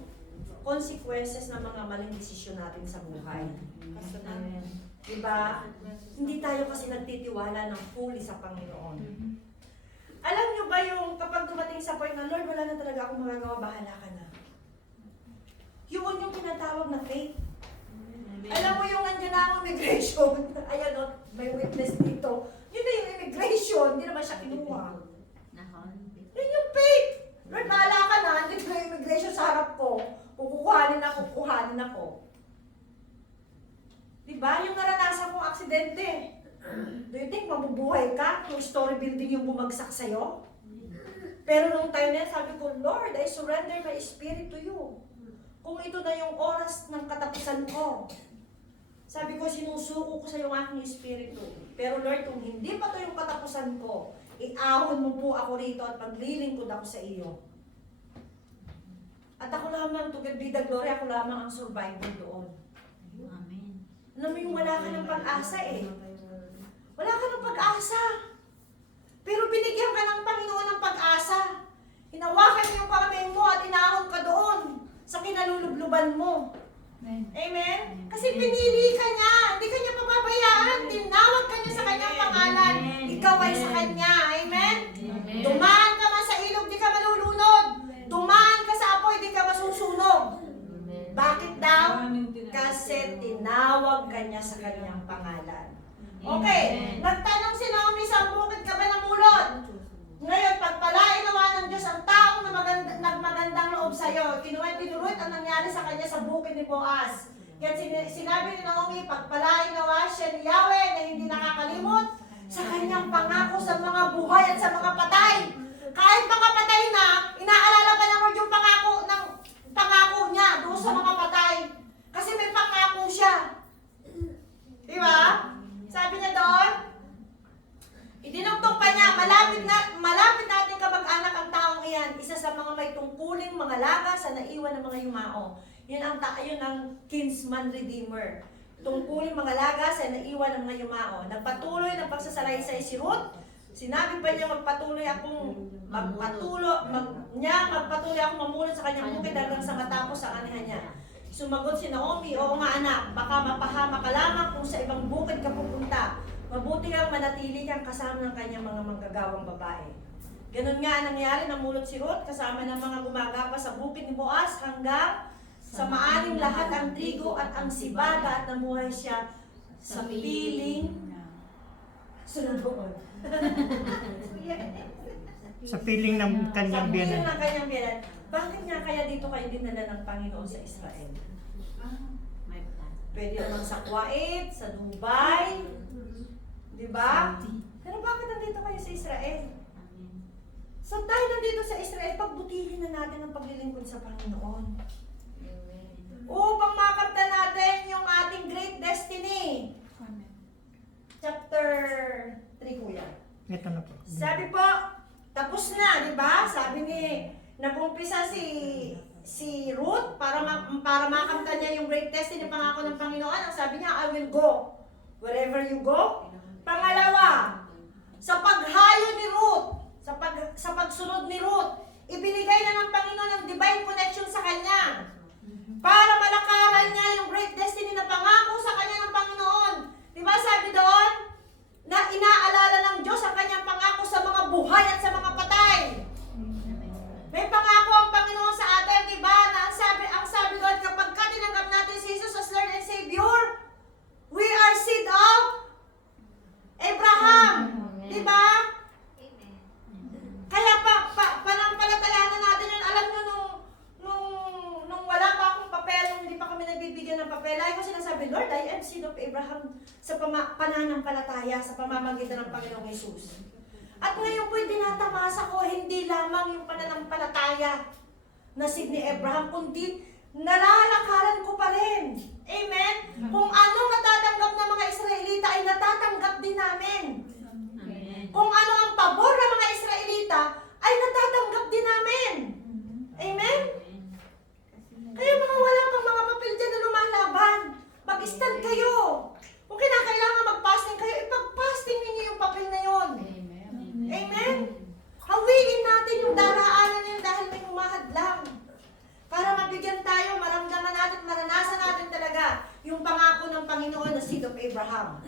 Consequences ng mga maling desisyon natin sa buhay. Diba? Hindi tayo kasi nagtitiwala ng fully sa Panginoon. Alam niyo ba yung kapag dumating sa point na, Lord, wala na talaga akong magagawa, bahala ka na. Yun yung tinatawag na faith. Alam mo yung nandiyan na ang immigration, ayan o, may witness dito. Yun na yung immigration, hindi naman siya kinuha. Yun yung faith. Lord, bahala ka na, hindi ko yung immigration sa harap ko. Kukuhanin ako. Diba? Yung naranasan kong aksidente. Do you think mabubuhay ka kung story building yung bumagsak sa'yo? Pero nung time na yan, sabi ko, Lord, I surrender my spirit to you. Kung ito na yung oras ng katapusan ko. Sabi ko, sinusuko ko sa yung aking espiritu. Pero Lord, kung hindi pa to yung katapusan ko, iahon mo po ako rito at maglilingkod ako sa iyo. At ako lamang, to God be the glory, ako lamang ang survivor doon. Amen. Alam mo yung wala ka ng pag-asa Wala ka ng pag-asa. Pero binigyan ka ng Panginoon ng pag-asa. Hinawakan niyo yung kamay mo at inahon ka doon sa kinalulubluban mo. Amen? Kasi pinili ka niya. Hindi ka niya pababayaan. Tinawag ka niya sa kanyang pangalan. Ikaw ay sa kanya. Amen? Dumaan ka man sa ilog, di ka malulunod. Dumaan ka sa apoy, di ka masusunog. Bakit daw? Kasi tinawag ka niya sa kanyang pangalan. Okay, nagtanong si Naomi, sa bukid ka ba namulot? Ngayon, pagpalain nawa ng Diyos ang taong na nagmagandang loob sa'yo. Tinuruit ang nangyari sa kanya sa bukid ni Boaz. Kaya sinabi ni Naomi, pagpalain nawa siya ni Yahweh na hindi nakakalimot sa kanyang pangako sa mga buhay at sa mga patay. Kahit mga patay na, inaalala pa ng Lord yung pangako niya doon sa mga patay. Kasi may pangako siya. Di ba? Sabi niya doon, idinugtong pa niya, malapit natin kamag-anak ang taong iyan, isa sa mga may tungkuling mga laga sa naiwan ng mga yumao. Yun ang kinsman redeemer. Tungkuling mga laga sa naiwan ng mga yumao. Nagpatuloy ng pagsasalaysay si Ruth. Sinabi pa niya magpatuloy akong mamulot sa kanyang bukid hanggang sa matapos ang anihan niya. Sumagot si Naomi, oo nga anak, baka mapahama ka lamang kung sa ibang bukid ka pupunta. Mabuti kang manatili kang kasama ng kanyang mga manggagawang babae. Ganun nga ang nangyari, namulot si Ruth kasama ng mga gumagapa sa bukid ni Boaz hanggang sa maaring lahat ang trigo at ang sibada at namuhay siya sa piling sunod doon. Sa piling ng kanyang Sa piling biyanan. ng kanyang biyanan. Bakit nga kaya dito kayo dinala ng Panginoon sa Israel? May plan. Pwede naman sa Kuwait, sa Dubai, di ba? Pero bakit nandito kayo sa Israel? Amen. So dahil nandito sa Israel, pagbutihin na natin ang paglilingkod sa Panginoon. Upang makamtan natin yung ating great destiny. Chapter 3 kuya. Ito na po. Sabi po, tapos na, di ba? Sabi ni, nag-umpisa si Ruth para makamtan niya yung great destiny pangako ng Panginoon. Ang sabi niya, I will go. Wherever you go. Pangalawa, sa paghayo ni Ruth, sa pagsunod ni Ruth, ibinigay na ng Panginoon ang divine connection sa kanya para malakaran niya yung great destiny na pangako sa kanya ng Panginoon. Di ba sabi doon? Na Diyos ang kanyang pangako sa mga buhay at sa mga patay. May pangako ang Panginoon sa atin, di ba? Na ang sabi doon, kapag tinanggap natin si Jesus as Lord and Savior, we are seed of Abraham. Di ba? Kaya panampalatayaan na natin yun. Alam nyo, nung wala pa akong papel, nung hindi pa kami nabibigyan ng papel, ay ko sinasabi, Lord, I am seed of Abraham sa pananampalataya, sa pamamagitan ng Panginoong Jesus. At ngayon po'y tinatamasa ko, hindi lamang yung pananampalataya na seed ni Abraham, kundi nalalakaran ko pa rin. Amen? Kung anong natatanggap ng mga Israelita ay natatanggap din namin. Kung ano ang pabor ng mga Israelita ay natatanggap din namin. Amen? Kaya mga wala pang mga papel dyan na lumalaban, mag-stand kayo. Kung kinakailangan mag-fasting kayo, ipag-fasting ninyo yung papel na yon. Amen? Hawiin natin yung daraanan na yun dahil may humahadlang. Para mabigyan tayo, maramdaman natin, maranasan natin talaga yung pangako ng Panginoon na seed of Abraham.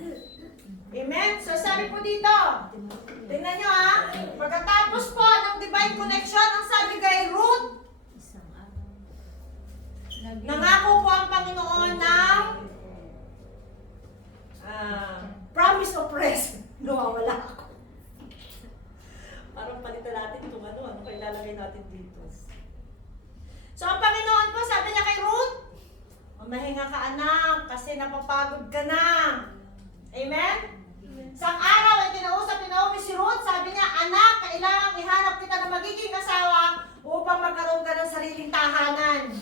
Amen? So sabi po dito, tingnan nyo pagkatapos po ng divine connection, ang sabi kay Ruth, nangako po ang Panginoon ng promise of rest. Nawawala ako. Parang palitan natin itong ano kaya ilalagay natin dito. So ang Panginoon po, sabi niya kay Ruth, mahinga ka anak, kasi napapagod ka na. Amen? Sa araw ay kinausap ni Naomi si Ruth, sabi niya, anak, kailangan ihanap kita na magiging asawa upang magkaroon ka ng sariling tahanan.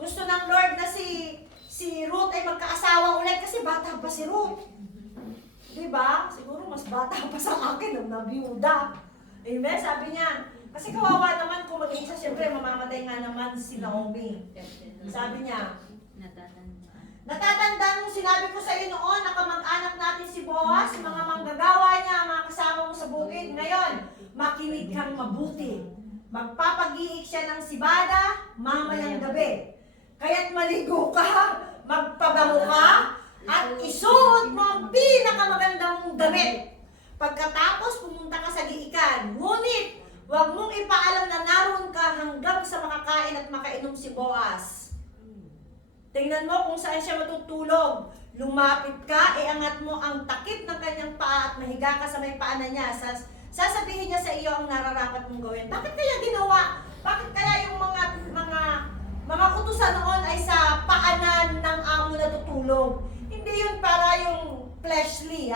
Gusto ng Lord na si Ruth ay magkaasawa ulit kasi bata pa si Ruth. Diba? Siguro mas bata pa sa akin nung nabiyuda. Amen? Sabi niya, kasi kawawa naman kung mag-isa, siyempre mamamatay nga naman si Naomi. Sabi niya, natatandaan mong sinabi ko sa iyo noon na kamag-anak natin si Boaz, mga manggagawa niya, mga kasama mo sa bukid. Ngayon, makinig kang mabuti. Magpapag-iik siya ng sibada, mamayang gabi. Kaya't maligo ka, magpabango ka, at isuot mo ang pinakamagandang mong damit. Pagkatapos, pumunta ka sa giikan. Ngunit, huwag mong ipaalam na naroon ka hanggang sa makakain at makainom si Boaz. Tingnan mo kung saan siya matutulog. Lumapit ka, iangat mo ang takip ng kanyang paa at mahiga ka sa may paanan niya. Sasabihin niya sa iyo ang nararapat mong gawin. Bakit kaya ginawa? Bakit kaya yung mga utusan noon ay sa paanan ng amo na tutulog? Hindi yun para yung fleshly,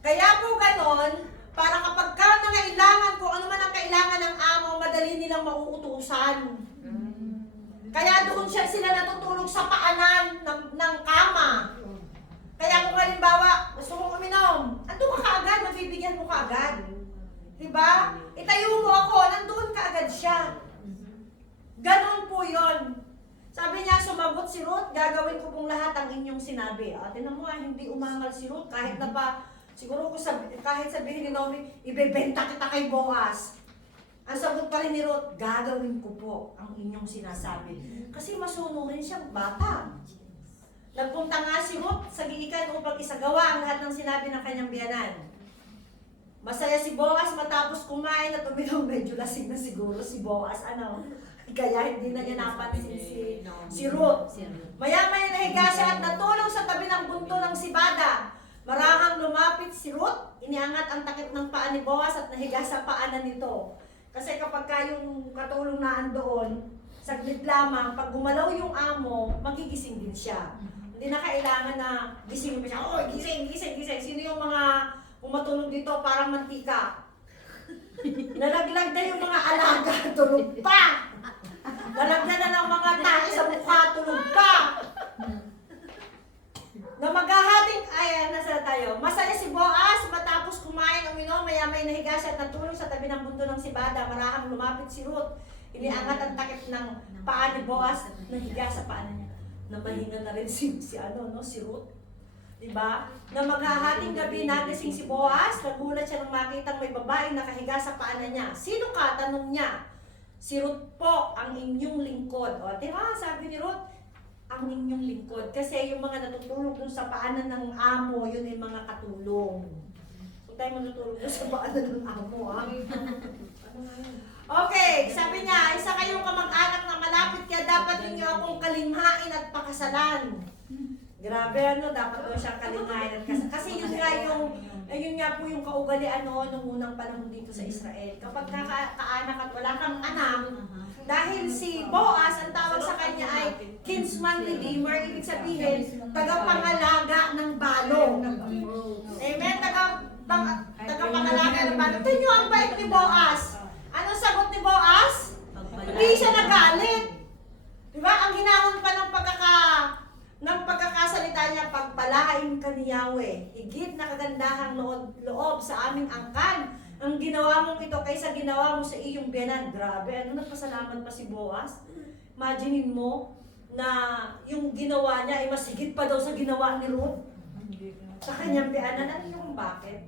Kaya po ganon, para kapag ka nangailangan, kung ano man ang kailangan ng amo, madali nilang mauutusan. Kaya doon sila natutulog sa paanan ng kama. Kaya kung halimbawa, gusto mo uminom, andun ka kaagad, mabibigyan mo kaagad. Diba? Itayo mo ako, nandun kaagad siya. Ganon po yon. Sabi niya, sumagot si Ruth, gagawin ko pong lahat ang inyong sinabi. Tinan mo hindi umangal si Ruth, kahit na pa, siguro kahit sabihin ni Naomi, ibebenta kita kay Boaz. Ang sagot pa rin ni Ruth, gagawin ko po ang inyong sinasabi. Kasi masunurin siyang bata. Nagpunta nga si Ruth sa giikan upang isagawa ang lahat ng sinabi ng kanyang biyanan. Masaya si Boaz matapos kumain at uminom, medyo lasing na siguro si Boaz. Kaya hindi na niya napansin si Ruth. Maya-maya nahiga siya at natulog sa tabi ng bunto ng sibada. Marahang lumapit si Ruth, iniangat ang takip ng paa ni Boaz at nahiga sa paanan nito. Kasi kapag yung katulong na andoon, saglit lamang, pag gumalaw yung amo, magigising din siya. Hindi na kailangan na gising pa siya, oh, gising. Sino yung mga umatulog dito parang mantika? Nalaglag na yung mga alaga, tulog pa! Nalagyan na ng mga tae sa mukha, tulog pa! Na maghahating, nasa tayo. Masaya si Boaz matapos kumain, uminom, maya-may nahiga siya at natulog sa tabi ng bunto ng sibada. Marahang lumapit si Ruth. Iniangat ang takip ng paa ni Boaz, nahiga sa paanan niya. Namahinga na rin si Ruth. Diba? Na maghahating gabi nagising si Boaz, nagulat siya nang makitang may babaeng nakahiga sa paanan niya. Sino ka? Tanong niya. Si Ruth po, ang inyong lingkod. Diba? Sabi ni Ruth, ang inyong lingkod. Kasi yung mga natutulog dun sa paanan ng amo, yun ay mga katulong. So, tayo matutulog doon sa paanan ng amo, ha? Okay, sabi niya, isa kayong kamag-anak na malapit kaya dapat ninyo akong kalinghain at pakasalan. Grabe, ano, dapat daw siyang kalinghain at kasalan. Kasi yun nga ayun nga po yung kaugalian noon nung unang panahon dito sa Israel. Kapag kaanak at wala kang anak, dahil si Boaz, ang tawag sa kanya ay kinsman redeemer, ibig sabihin, tagapangalaga ng balong. Amen? Tagapangalaga ng balong. Ito nyo ang bait ni Boaz. Anong sagot ni Boaz? Hindi siya nagalit. Diba? Ang hinahon pa ng pagkakasalita niya, pagpalain ka ni Yahweh, higit na kagandahang loob sa aming angkan. Ang ginawa mong ito kaysa ginawa mo sa iyong biyanan. Grabe, ano, nagpasalamat pa si Boaz? Imaginin mo na yung ginawa niya ay mas higit pa daw sa ginawa ni Ruth sa kanyang biyanan. Ano yung bakit?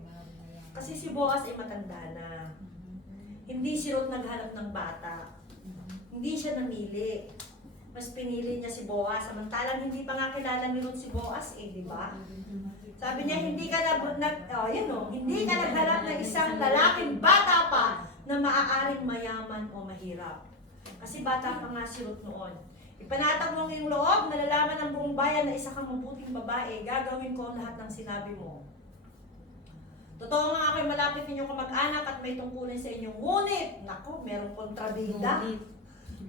Kasi si Boaz ay matanda na. Hindi si Ruth naghanap ng bata. Hindi siya namili. Mas pinili niya si Boaz. Samantalang hindi pa nga kilala ni Ruth si Boaz, di ba? Sabi niya, hindi ka naghanap ng isang lalaking bata pa na maaaring mayaman o mahirap. Kasi bata pa nga si Ruth noon. Ipanatag mo ang iyong loob, nalalaman ng buong bayan na isa kang mabuting babae, gagawin ko ang lahat ng sinabi mo. Totoo nga ako'y malapit ninyong kamag-anak at may tungkulin sa inyong ngunit. Naku, merong kontrabida.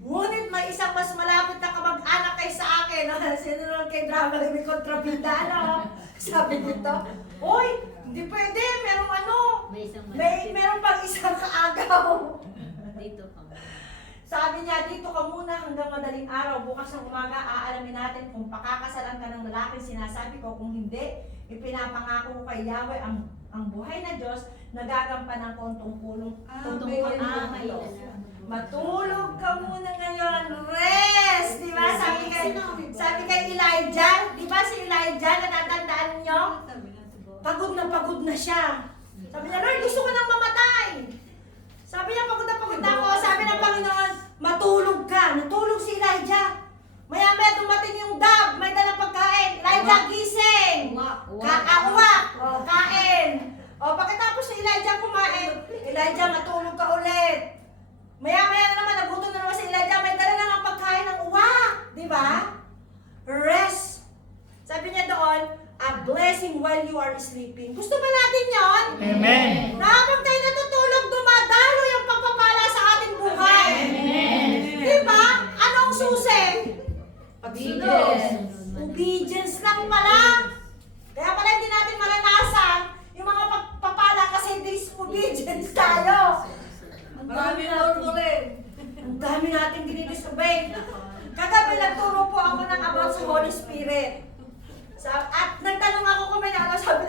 Ngunit may isang mas malapit na kamag-anak kay sa akin. Sino naman kay drama may kontrabida, ano? Sabi nito, oy, hindi pwede, merong ano, meron pang isang kaagaw. Dito pa. Sabi niya, dito ka muna hanggang madaling araw. Bukas ng umaga, aalamin natin kung pakakasalan ka ng lalaking sinasabi ko. Kung hindi, ipinapangako ko kay Yahweh ang buhay na Diyos na gagampan ng tungkulong matulog ka muna ngayon. Rest! Di ba? Sabi kay Elijah, di ba si Elijah, natatandaan niyo? Pagod na siya. Sabi niya, Lord, gusto ko nang mamatay. Sabi niya, pagod na ako. Sabi ng Panginoon, matulog ka. Natulog si Elijah. Maya-maya dumating yung dove, may dalang pagkain. Elijah, gising! Kakauwak! O, kain! O, pagkatapos si Elijah kumain, Elijah, matulog ka ulit. Maya-maya na naman, nagutom na naman si Elijah, may dala na ng pagkain ng uwak. Di ba? Rest. Sabi niya doon, a blessing while you are sleeping. Gusto ba natin yon? Amen. Na habang tayo natutulog, dumadalo yung pagpapala sa ating buhay. Amen. Di ba? Anong susi? Obedience. Obedience lang pala. Kaya pala hindi natin maranasan yung mga pagpapala kasi disobedience tayo. Ang dami natin dinidisobey. Kagabi nagturo po ako ng about sa Holy Spirit. At nagtanong ako kung may naano, sabi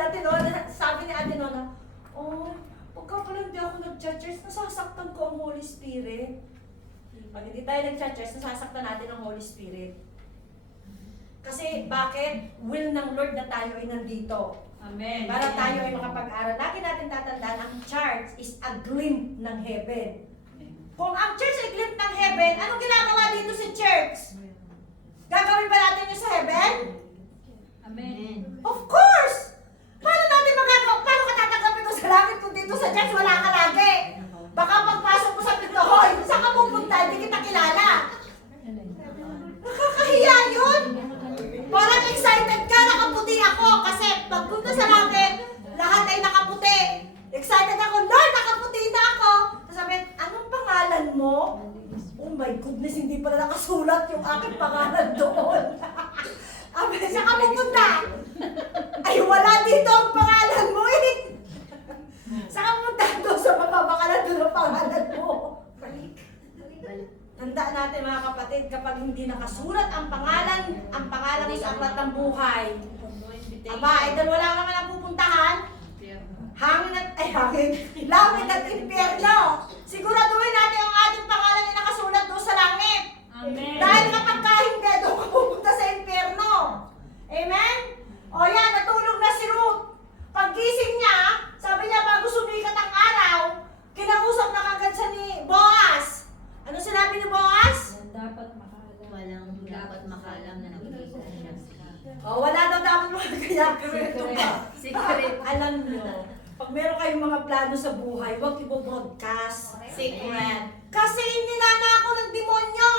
ni Ate Nona, oh, pagka pala hindi ako nag-church, nasasaktan ko ang Holy Spirit. Pag hindi tayo nag-church, nasasaktan natin ang Holy Spirit. Kasi bakit? Will ng Lord na tayo ay nandito. Amen. Para tayo ay makapag-aral. Lagi natin tatandaan, ang church is a glimpse ng heaven. Kung ang church ay glimpse ng heaven, anong ginagawa dito sa church? Gagawin ba natin yung sa heaven? Amen. Of course! Paano ka tatanggapin ko sa langit kung dito sa church wala ka lagi? Baka pagpasok mo sa pinto, hoy, saan ka pupunta? Hindi kita kilala. Nakakahiya yun! Parang excited ka, nakaputi ako. Kasi pagpunta sa langit, lahat ay nakaputi. Excited ako, Lord, nakaputi na ako. Tapos sabi, anong pangalan mo? Oh my goodness, hindi pala nakasulat yung aking pangalan doon. Sabi, saan ka pupunta? Ay, wala dito ang pangalan mo eh. Saan ka pupunta doon sa baba? Baka nandun ang pangalan mo. Tandaan natin mga kapatid, kapag hindi nakasulat ang pangalan mo sa aklat ng buhay, aba, dahil wala naman ang pupuntahan, langit at impyerno. Siguraduhin natin ang ating pangalan na nakasulat doon sa langit. Amen. Dahil kapag hindi, doon ka pupunta sa impyerno. Amen? O yan, natulog na si Ruth. Paggising niya, sabi niya bago sumikat ang araw, kinausap na kagad siya ni Boaz. Ano sinabi ni Boaz? Walang dapat makalam na nagiging siya. Oh, wala daw dapat mga kaya. Secret. Alam nyo, pag meron kayong mga plano sa buhay, huwag i-broadcast. Secret. Kasi ninanako ng demonyo.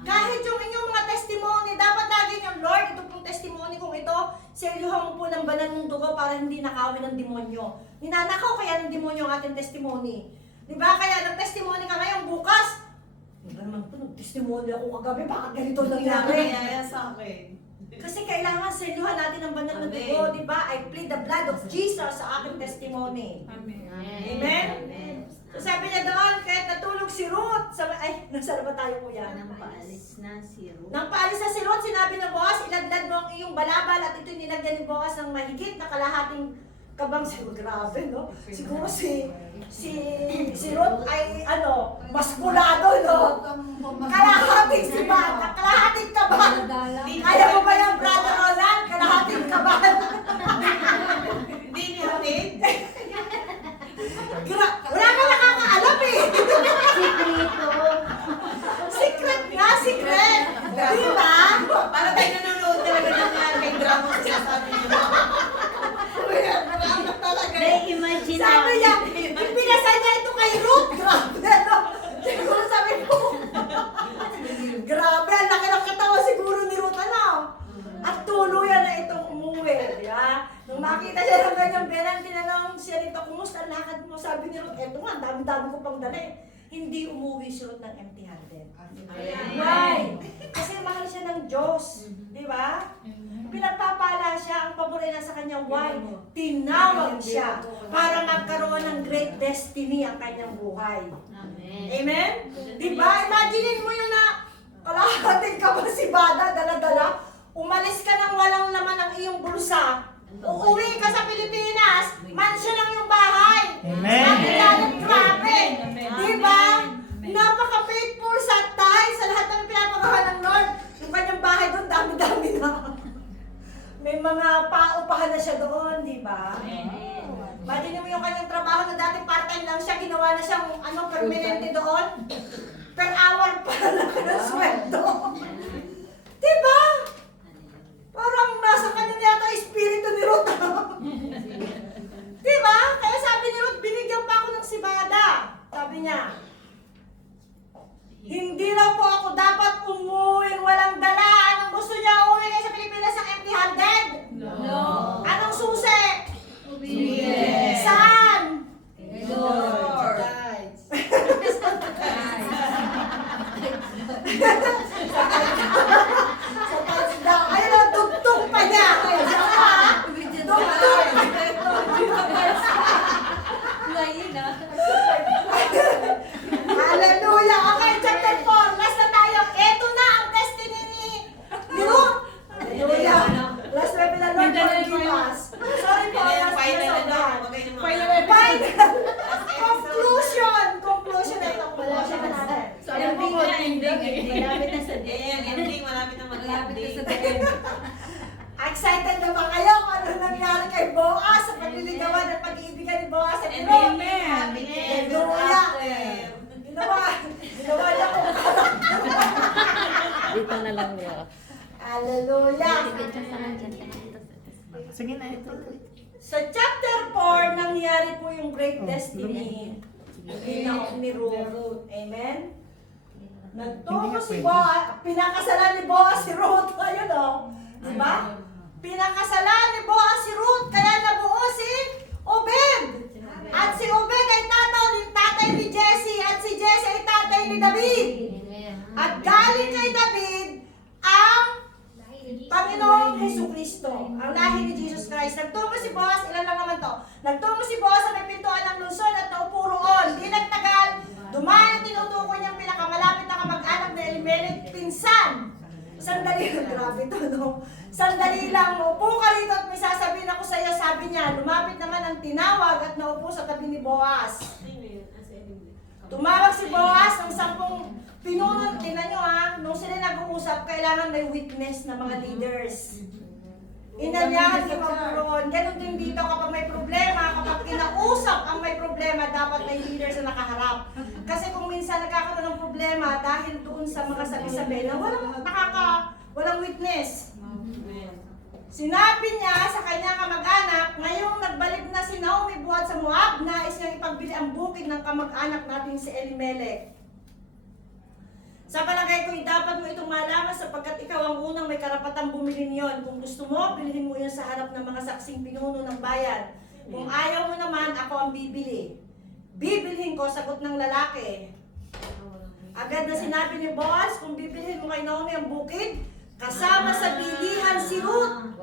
Kahit yung inyong mga testimony, dapat lagi yung Lord, ito pong testimony kong ito, selyuhan mo po ng banal mong dugo para hindi nakawin ng demonyo. Ninanakaw kaya ng demonyo ang ating testimony. Diba? Kaya nag-testimony ka ngayon, bukas, hindi naman ito, nag-testimony ako kagabi, bakit ganito nangyari? Kaya sa akin. Kasi kailangan selyuhan natin ang banal ng dugo, di ba? I plead the blood of Jesus sa aking testimony. Amen? So sabi niya doon, kahit natulog si Ruth, sabi, ay, nasaan ba tayo kuya? Nang paalis na si Ruth. Nang paalis na si Ruth, sinabi ng Boaz, iladlad mo ang iyong balabal at ito'y nilagyan ni Boaz ng mahigit na kalahating kabang siguro. Grabe, no? Siguro si Ruth ay, maskulado, no? Kalahating si Bata, kalahating kabang. Kaya mo ba yung brother Roland? Kalahating kabang. Hindi niya hatid. Wala ka nakakaalam eh. Sikrito. Secret nga, secret. Di ba? Para tayo nanonood talaga ng kay drama sa sasabi niyo. May imagine Sabi niya, ipinasal niya ito kay Ruth. Grabe, no? Siguro sabi ko, grabe, ang laki ng katawan siguro ni Ruth, ano? At tuluyan na itong umuwi, di ba? Nung makita siya ng ganyang benan, tinanong siya nito, kumusta ang lakad mo? Sabi ni Ruth, eto nga, ang dami-dami ko pang dali. Hindi umuwi si Ruth ng empty-handed. Why? Kasi mahal siya ng Diyos, di ba? Pinagpapala siya, ang pabore na sa kanya, why? Tinawag siya para magkaroon ng great destiny ang kanyang buhay. Amen. Amen? Diba? Imaginin mo yun na kalahating ka ba si Bada, dala-dala, umalis ka nang walang laman ang iyong bulsa, uuwi ka sa Pilipinas, mansion ang iyong bahay. Amen. Sabi niya, grabe. Diba? Napaka-faithful sa tay, sa lahat ng pinapagawa ng Lord. Yung kanyang bahay doon, dami-dami na. May mga paupahan na siya doon, di ba? Imagine mo yung kanyang trabaho na dati part-time lang siya, ginawa na siyang permanente doon. Per hour pa lang ng sweldo. Di ba? Parang nasa kanya yata espiritu ni Ruth. Di ba? Kaya sabi ni Ruth, binigyan pa ako ng sibada. Sabi niya, hindi raw po ako dapat umuwi walang dala. Anong gusto niya? Umuwi kayo sa Pilipinas ng empty-handed? No. Anong susi? Yes. Saan? Lord. Sa pagdaw. Ayun o, tugtog pa niya. Tugtog. Hallelujah. Okay, chapter 4. Last na tayo. Ito na ang destiny ni Ruth. Hallelujah. Last na pinalong forgive us. Sorry po. Last na Final. Conclusion. Conclusion na ito. Conclusion na natin. Malapit na sa ending, malapit na mag-ending. Excited na ba kayo kung ano nangyari kay Boaz sa pagliligawan at pag-iibigan ni Boaz at Ruth? Hallelujah. Ginawa niya kung Dito na lang niya. Hallelujah. Sige na ito. Sa chapter 4, nangyari po yung great destiny ni Ruth. Amen? Nagtungo si Boaz, pinakasalan ni Boaz si Ruth. Ayun o. Diba? Pinakasalan ni Boaz si Ruth, kaya nabuo si Obed. At si Obed ay tatay ni Jesse, at si Jesse ay tatay ni David. At galing kay David ang Panginoong Jesucristo, ang lahi ni Jesus Christ. Nagtungo si Boaz, ilan lang naman to? Nagtungo si Boaz sa may pintuan ng lungsod at naupo roon. Di nagtagal, dumaan ang tinutukoy niyang pinakamalapit na kamag-anak na Elimelech, pinsan. Sandali lang, grabe to, no? Sandali lang, upo ka rito at may sasabihin ako sa iyo, sabi niya, lumapit naman ang tinawag at naupo sa tabi ni Boaz. Tumawag si Boaz ng 10 pinuno, tingnan nyo ha, nung sila nag-uusap, kailangan may witness na mga leaders. Inanyahan si Magpuron. Ganun din dito kapag may problema, kapag kinausap ang may problema, dapat may leaders na nakaharap. Kasi kung minsan nagkakaroon ng problema dahil doon sa mga sabi-sabi na walang witness. Sinabi niya sa kanyang kamag-anak, ngayong nagbalik na si Naomi buhat sa Moab, nais niyang ipagbili ang bukid ng kamag-anak natin si Elimelech. Sa palagay ko, dapat mo itong malaman sapagkat ikaw ang unang may karapatang bumili niyon. Kung gusto mo, bilhin mo yan sa harap ng mga saksing pinuno ng bayan. Kung ayaw mo naman, ako ang bibili. Bibilhin ko, sagot ng lalaki. Agad na sinabi ni Boaz, kung bibilhin mo kay Naomi ang bukid, kasama sa bilihan si Ruth,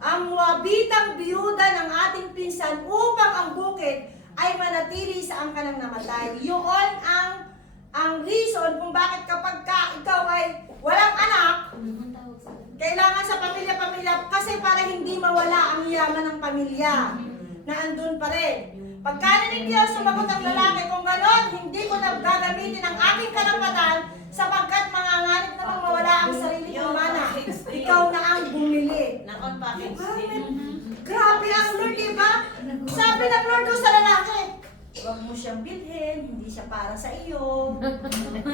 ang Moabitang biyuda ng ating pinsan, upang ang bukid ay manatili sa angka ng namatay. Yun ang reason kung bakit kapag ikaw ay walang anak, kailangan sa pamilya-pamilya, kasi para hindi mawala ang yaman ng pamilya na andun pa rin. Pagka ni Diyos sumagot ang lalaki, kung ganon, hindi ko na gagamitin ang aking karapatan sapagkat manganganib namang mawala ang sarili kong mana. Ikaw na ang bumili. Na-on-package din. Grabe ang Lord, diba? Sabi ng Lord doon sa lalaki, huwag mo siyang bilhin, hindi siya para sa iyo.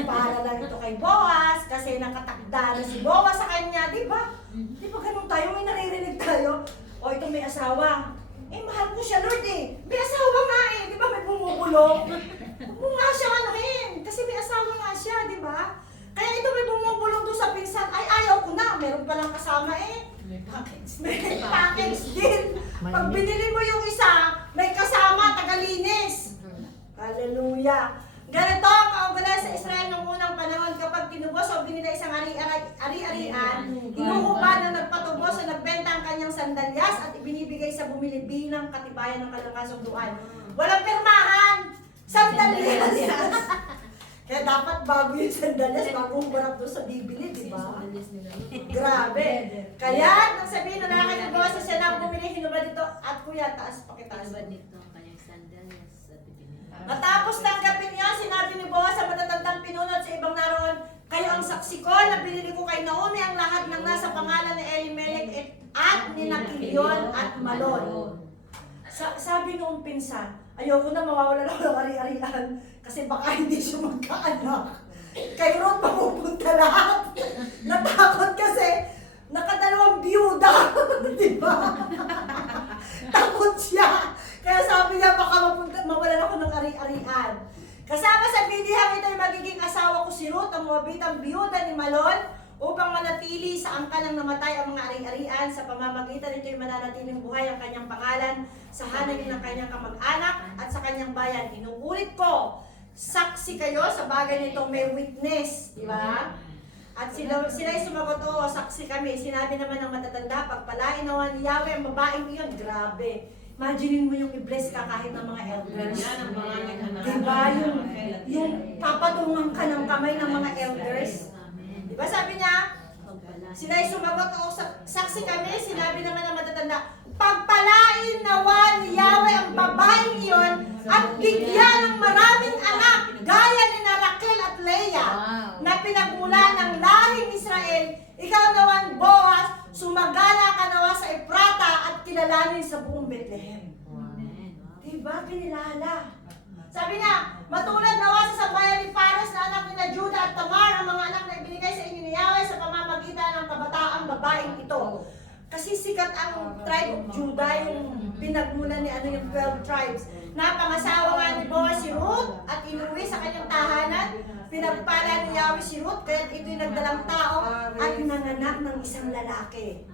Para lang ito kay Boaz, kasi nakatakda na si Boaz sa kanya, diba? Diba ganun tayo, may naririnig tayo? O ito may asawa. Mahal ko siya, Lord eh. May asawa nga eh. Di ba may bumubulong? Huwag mo nga siya anuhin. Kasi may asawa nga siya, di ba? Kaya ito may bumubulong doon sa pinsan. Ay, ayaw ko na. Meron palang kasama eh. May package. May package din. Pag binili mo yung isa, may kasama, tagalinis. Hallelujah. Ganito ang kaugalan sa Israel noong unang panahon kapag tinubos o binila isang ari-arian, inuupa na nagpatubos o nagbenta ang kanyang sandalyas at ibinibigay sa bumili bilang katibayan ng kanilang kasunduan. Walang pirmahan! Sandalyas! Kaya dapat bago yung sandalyas, bago humarap doon sa bibili, di ba? Grabe! Kaya, nang sabihin na nakakita ko sa siya na bumili, hinubad ito, at kuya, taas pakitaas. nito ang kanyang sandals sa bibili. Matapos tanggapin niya, sinabi ni Boaz sa matatandang pinunod sa ibang naroon, kayo ang saksi ko na binili ko kay Naomi ang lahat ng nasa pangalan ni Elimelech at ni Nakilyon at Malon. Sabi noong pinsan, ayoko na mawawala na ako ng ari-arian kasi baka hindi siya magkaanak. Kay Ruth mapupunta lahat. Natakot kasi nakadalawang biyuda. Di ba? Takot siya. Kaya sabi niya, baka mawalan ako ng ari-arian. Kasama sa bidihang ito ay magiging asawa ko si Ruth, ang Moabitang biyuda ni Malon, upang manatili sa angka ng namatay ang mga ari-arian. Sa pamamagitan nito ay mananatiling buhay ang kanyang pangalan sa hanay ng kanyang kamag-anak at sa kanyang bayan. Inuulit ko, saksi kayo sa bagay nito, may witness, di ba? At sila ay sumagot, oo, saksi kami. Sinabi naman ng matatanda, pagpalain naman ni Yahweh ang babaeng iyon. Grabe. Imaginein mo yung i-bless ka kahit ng mga elders. Yan ang pangalan na Diba? Yung papatungan ka ng kamay ng mga elders. Diba sabi niya, sila ay sumagot, oo, saksi kami. Sinabi naman ng matatanda, pagpalain nawa ni Yahweh ang babaeng iyon at bigyan ng maraming anak gaya ni na Raquel at Leah na pinagmula ng lahing Israel. Ikaw naman, Boaz, sumagana ka nawa sa Efrata at kilalanin sa buong Bethlehem. Diba? Pinilala. Sabi niya, matulad nawa sa sambayan ni Pares na anak ni na Judah at Tamar, ang mga anak na ibinigay sa inyo ni Yahweh sa pamamagitan ng kabataang babaeng ito. Kasi sikat ang tribe of Judah, yung pinagmulan ni yung 12 tribes. Napangasawa nga ni Boaz si Ruth at inuwi sa kanyang tahanan. Pinagpala ni Yahweh si Ruth, kaya ito'y nagdalang tao at nanganak ng isang lalaki.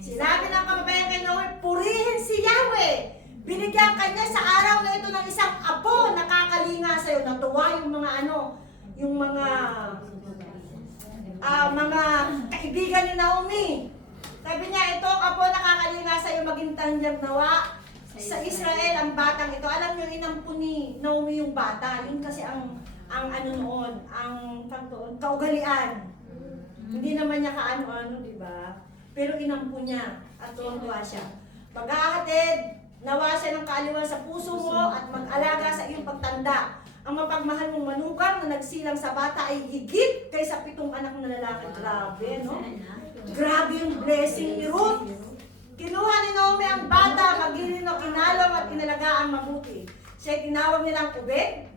Sinabi ng kababayan kay Naomi, purihin si Yahweh. Binigyan kanya sa araw na ito ng isang apo na kakalinga sa'yo. Natuwa yung mga yung mga kaibigan ni Naomi. Sabi niya, ito apo na kakalinga sa'yo, maging tangyag nawa sa Israel ang batang ito. Alam niyo, inampo ni Naomi yung bata. Yun kasi ang kaugalian. Hindi naman niya kaano-ano, di ba? Pero inampo niya at tuwang-tuwa siya. Pag-ahatid, nawa siya ng kaaliwan sa puso mo at mag-alaga sa iyong pagtanda. Ang mapagmahal mong manugang na nagsilang sa bata ay higit kaysa 7 anak na lalaki. Grabe, no? Grabe yung blessing ni Ruth. Kinuha ni Naomi ang bata, magilino, kinalong at inalagaan mabuti. Siya tinawag nilang Obed.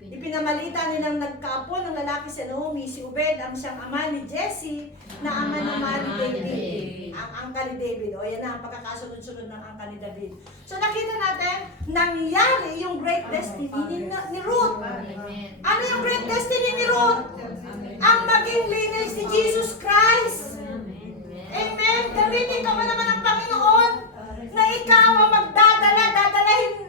Ipinamalita nilang nagkaapo ng lalaki si Naomi, si Obed ang siyang ama ni Jesse, na ama naman ni David. Ang angka ni David. O yan na, ang pagkakasunod-sunod ng angka ni David. So nakita natin, nangyari yung great destiny ni Ruth. Ano yung great destiny ni Ruth? Ang maging lineage ni Jesus Christ. Amen. Gamitin ka mo naman ng Panginoon na ikaw ang magdadala,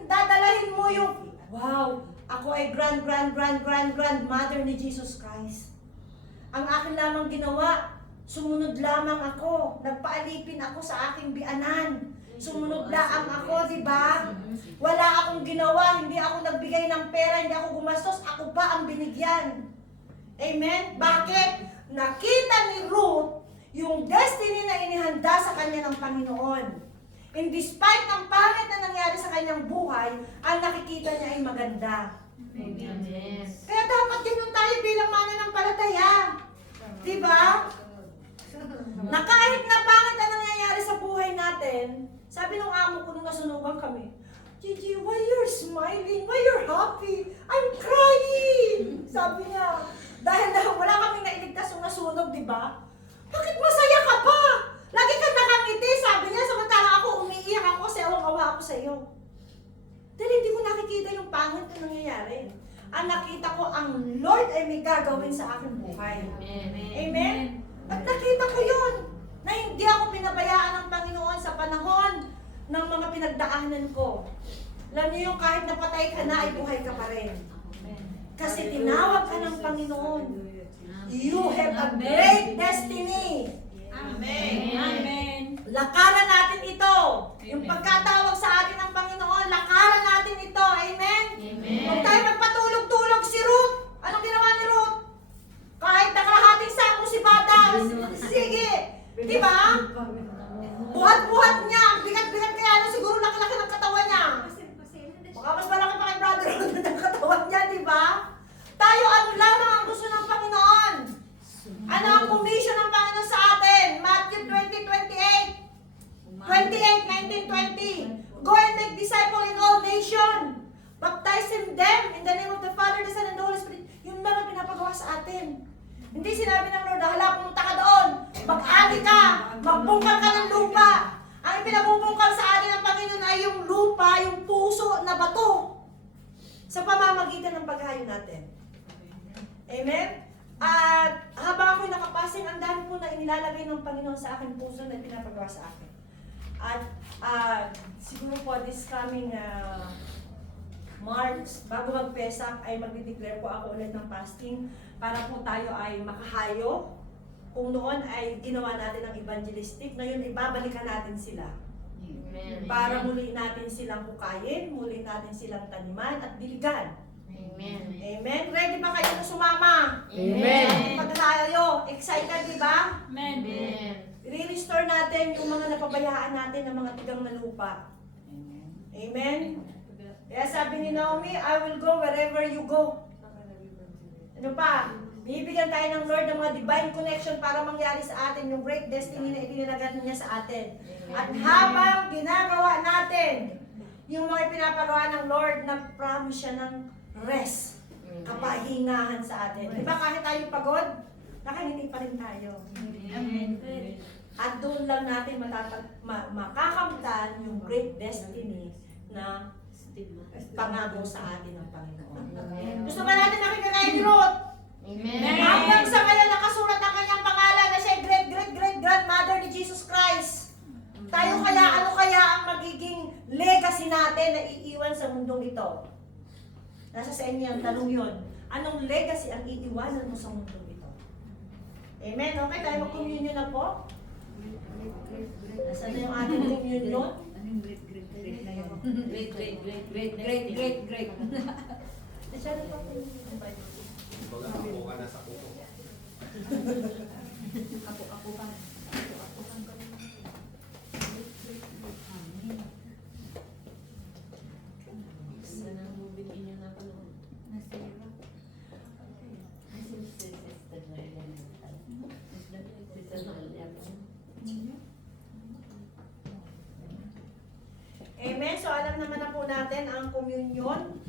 dadalahin mo yung, wow, ako ay grandmother ni Jesus Christ. Ang akin lamang ginawa, sumunod lamang ako. Nagpaalipin ako sa aking bianan. Sumunod lang ako, di ba? Wala akong ginawa, hindi ako nagbigay ng pera, hindi ako gumastos, ako pa ang binigyan. Amen? Bakit? Nakita ni Ruth yung destiny na inihanda sa kanya ng Panginoon. In despite ng pangit na nangyari sa kanyang buhay, ang nakikita niya ay maganda. Amen. Kaya dapat ganun tayo bilang mananampalataya. Diba? Na kahit na pangit na nangyayari sa buhay natin, sabi nung amo ko nung nasunugan kami, Gigi, why you're smiling? Why you're happy? I'm crying! Sabi niya, dahil wala kaming nailigtas nung nasunog, diba? Bakit masaya ka pa? Lagi kang nakangiti, sabi niya, samantalang ako umiiyak ako kasi awang-awa ako sa iyo. Dahil hindi ko nakikita yung pangit na nangyayari. Ang nakita ko, ang Lord ay may gagawin sa aking buhay. Amen? At nakita ko yun, na hindi ako pinabayaan ng Panginoon sa panahon ng mga pinagdaanan ko. Alam niyo yung kahit napatay ka na, ay buhay ka pa rin. Kasi tinawag ka ng Panginoon. You have a great destiny. Amen. Amen. Lakaran natin ito. Yung pagkatawag sa atin ng Panginoon, lakaran natin ito. Amen? Amen. Huwag tayo magpatulog-tulog si Ruth. Anong ginawa ni Ruth? Kahit nakalahating sako si Batas. Sige. Di ba? Buhat-buhat niya. Ang bigat-bigat kaya na siguro laki-laki ng katawan niya. Baka mas malaki pa kay Brother Ruth ng katawan niya, di ba? Tayo ano lamang ang gusto ng Panginoon? Ano ang commission ng Panginoon sa atin? Matthew 20:28. 28:19-20. Go and make disciple in all nations. Baptizing them in the name of the Father, the Son, and the Holy Spirit. Yun lang ang pinapagawa sa atin. Hindi sinabi ng Lord, hala, pumunta ka doon. Mag-ali ka. Magbungkal ka ng lupa. Ang pinabubungkal sa atin ng Panginoon ay yung lupa, yung puso na bato. Sa pamamagitan ng paghayo natin. Amen? At habang ako'y nakapasing, ang dami po na inilalagay ng Panginoon sa akin puso na pinapagawa sa akin. At siguro po this coming March, bago mag-Pesak, ay magdi-declare po ako ulit ng fasting para po tayo ay makahayo. Kung noon ay ginawa natin ang evangelistic, ngayon ibabalikan natin sila. Amen. Para muli natin silang hukayin, muli natin silang taniman at diligan. Amen. Amen? Ready ba kayo na sumama? Amen. Pag tayo, excited, di ba? Amen. Amen. I-restore natin yung mga napabayaan natin ng mga tigang na lupa. Amen? Kaya sabi ni Naomi, I will go wherever you go. Ano pa? Bibigyan tayo ng Lord ng mga divine connection para mangyari sa atin yung great destiny na itinalagan niya sa atin. At habang ginagawa natin yung mga pinapagawa ng Lord, nag-promise siya ng rest, kapahingahan sa atin. Di ba kahit tayo pagod, nakangiti pa rin tayo. Amen. At doon lang natin makakamtan yung great destiny na pangako sa atin ng Panginoon. Gusto ba natin makita kay Ruth? Amen. Hanggang sa ngayon nakasulat ang kanyang pangalan na siya great-great-great-grandmother ni Jesus Christ. Tayo kaya, ano kaya ang magiging legacy natin na iiwan sa mundong ito? Nasa sa inyo ang tanong yun. Anong legacy ang iiwanan mo sa mundong ito? Amen? Okay, tayo mag-communion na po. Nasaan na yung ating communion? Great, great, great, great. Nasaan na po? Baga ako ka na sa kuko. Ako pa. Sana ang movie niyo na panood. Nasira. Amen. So alam naman na po natin ang communion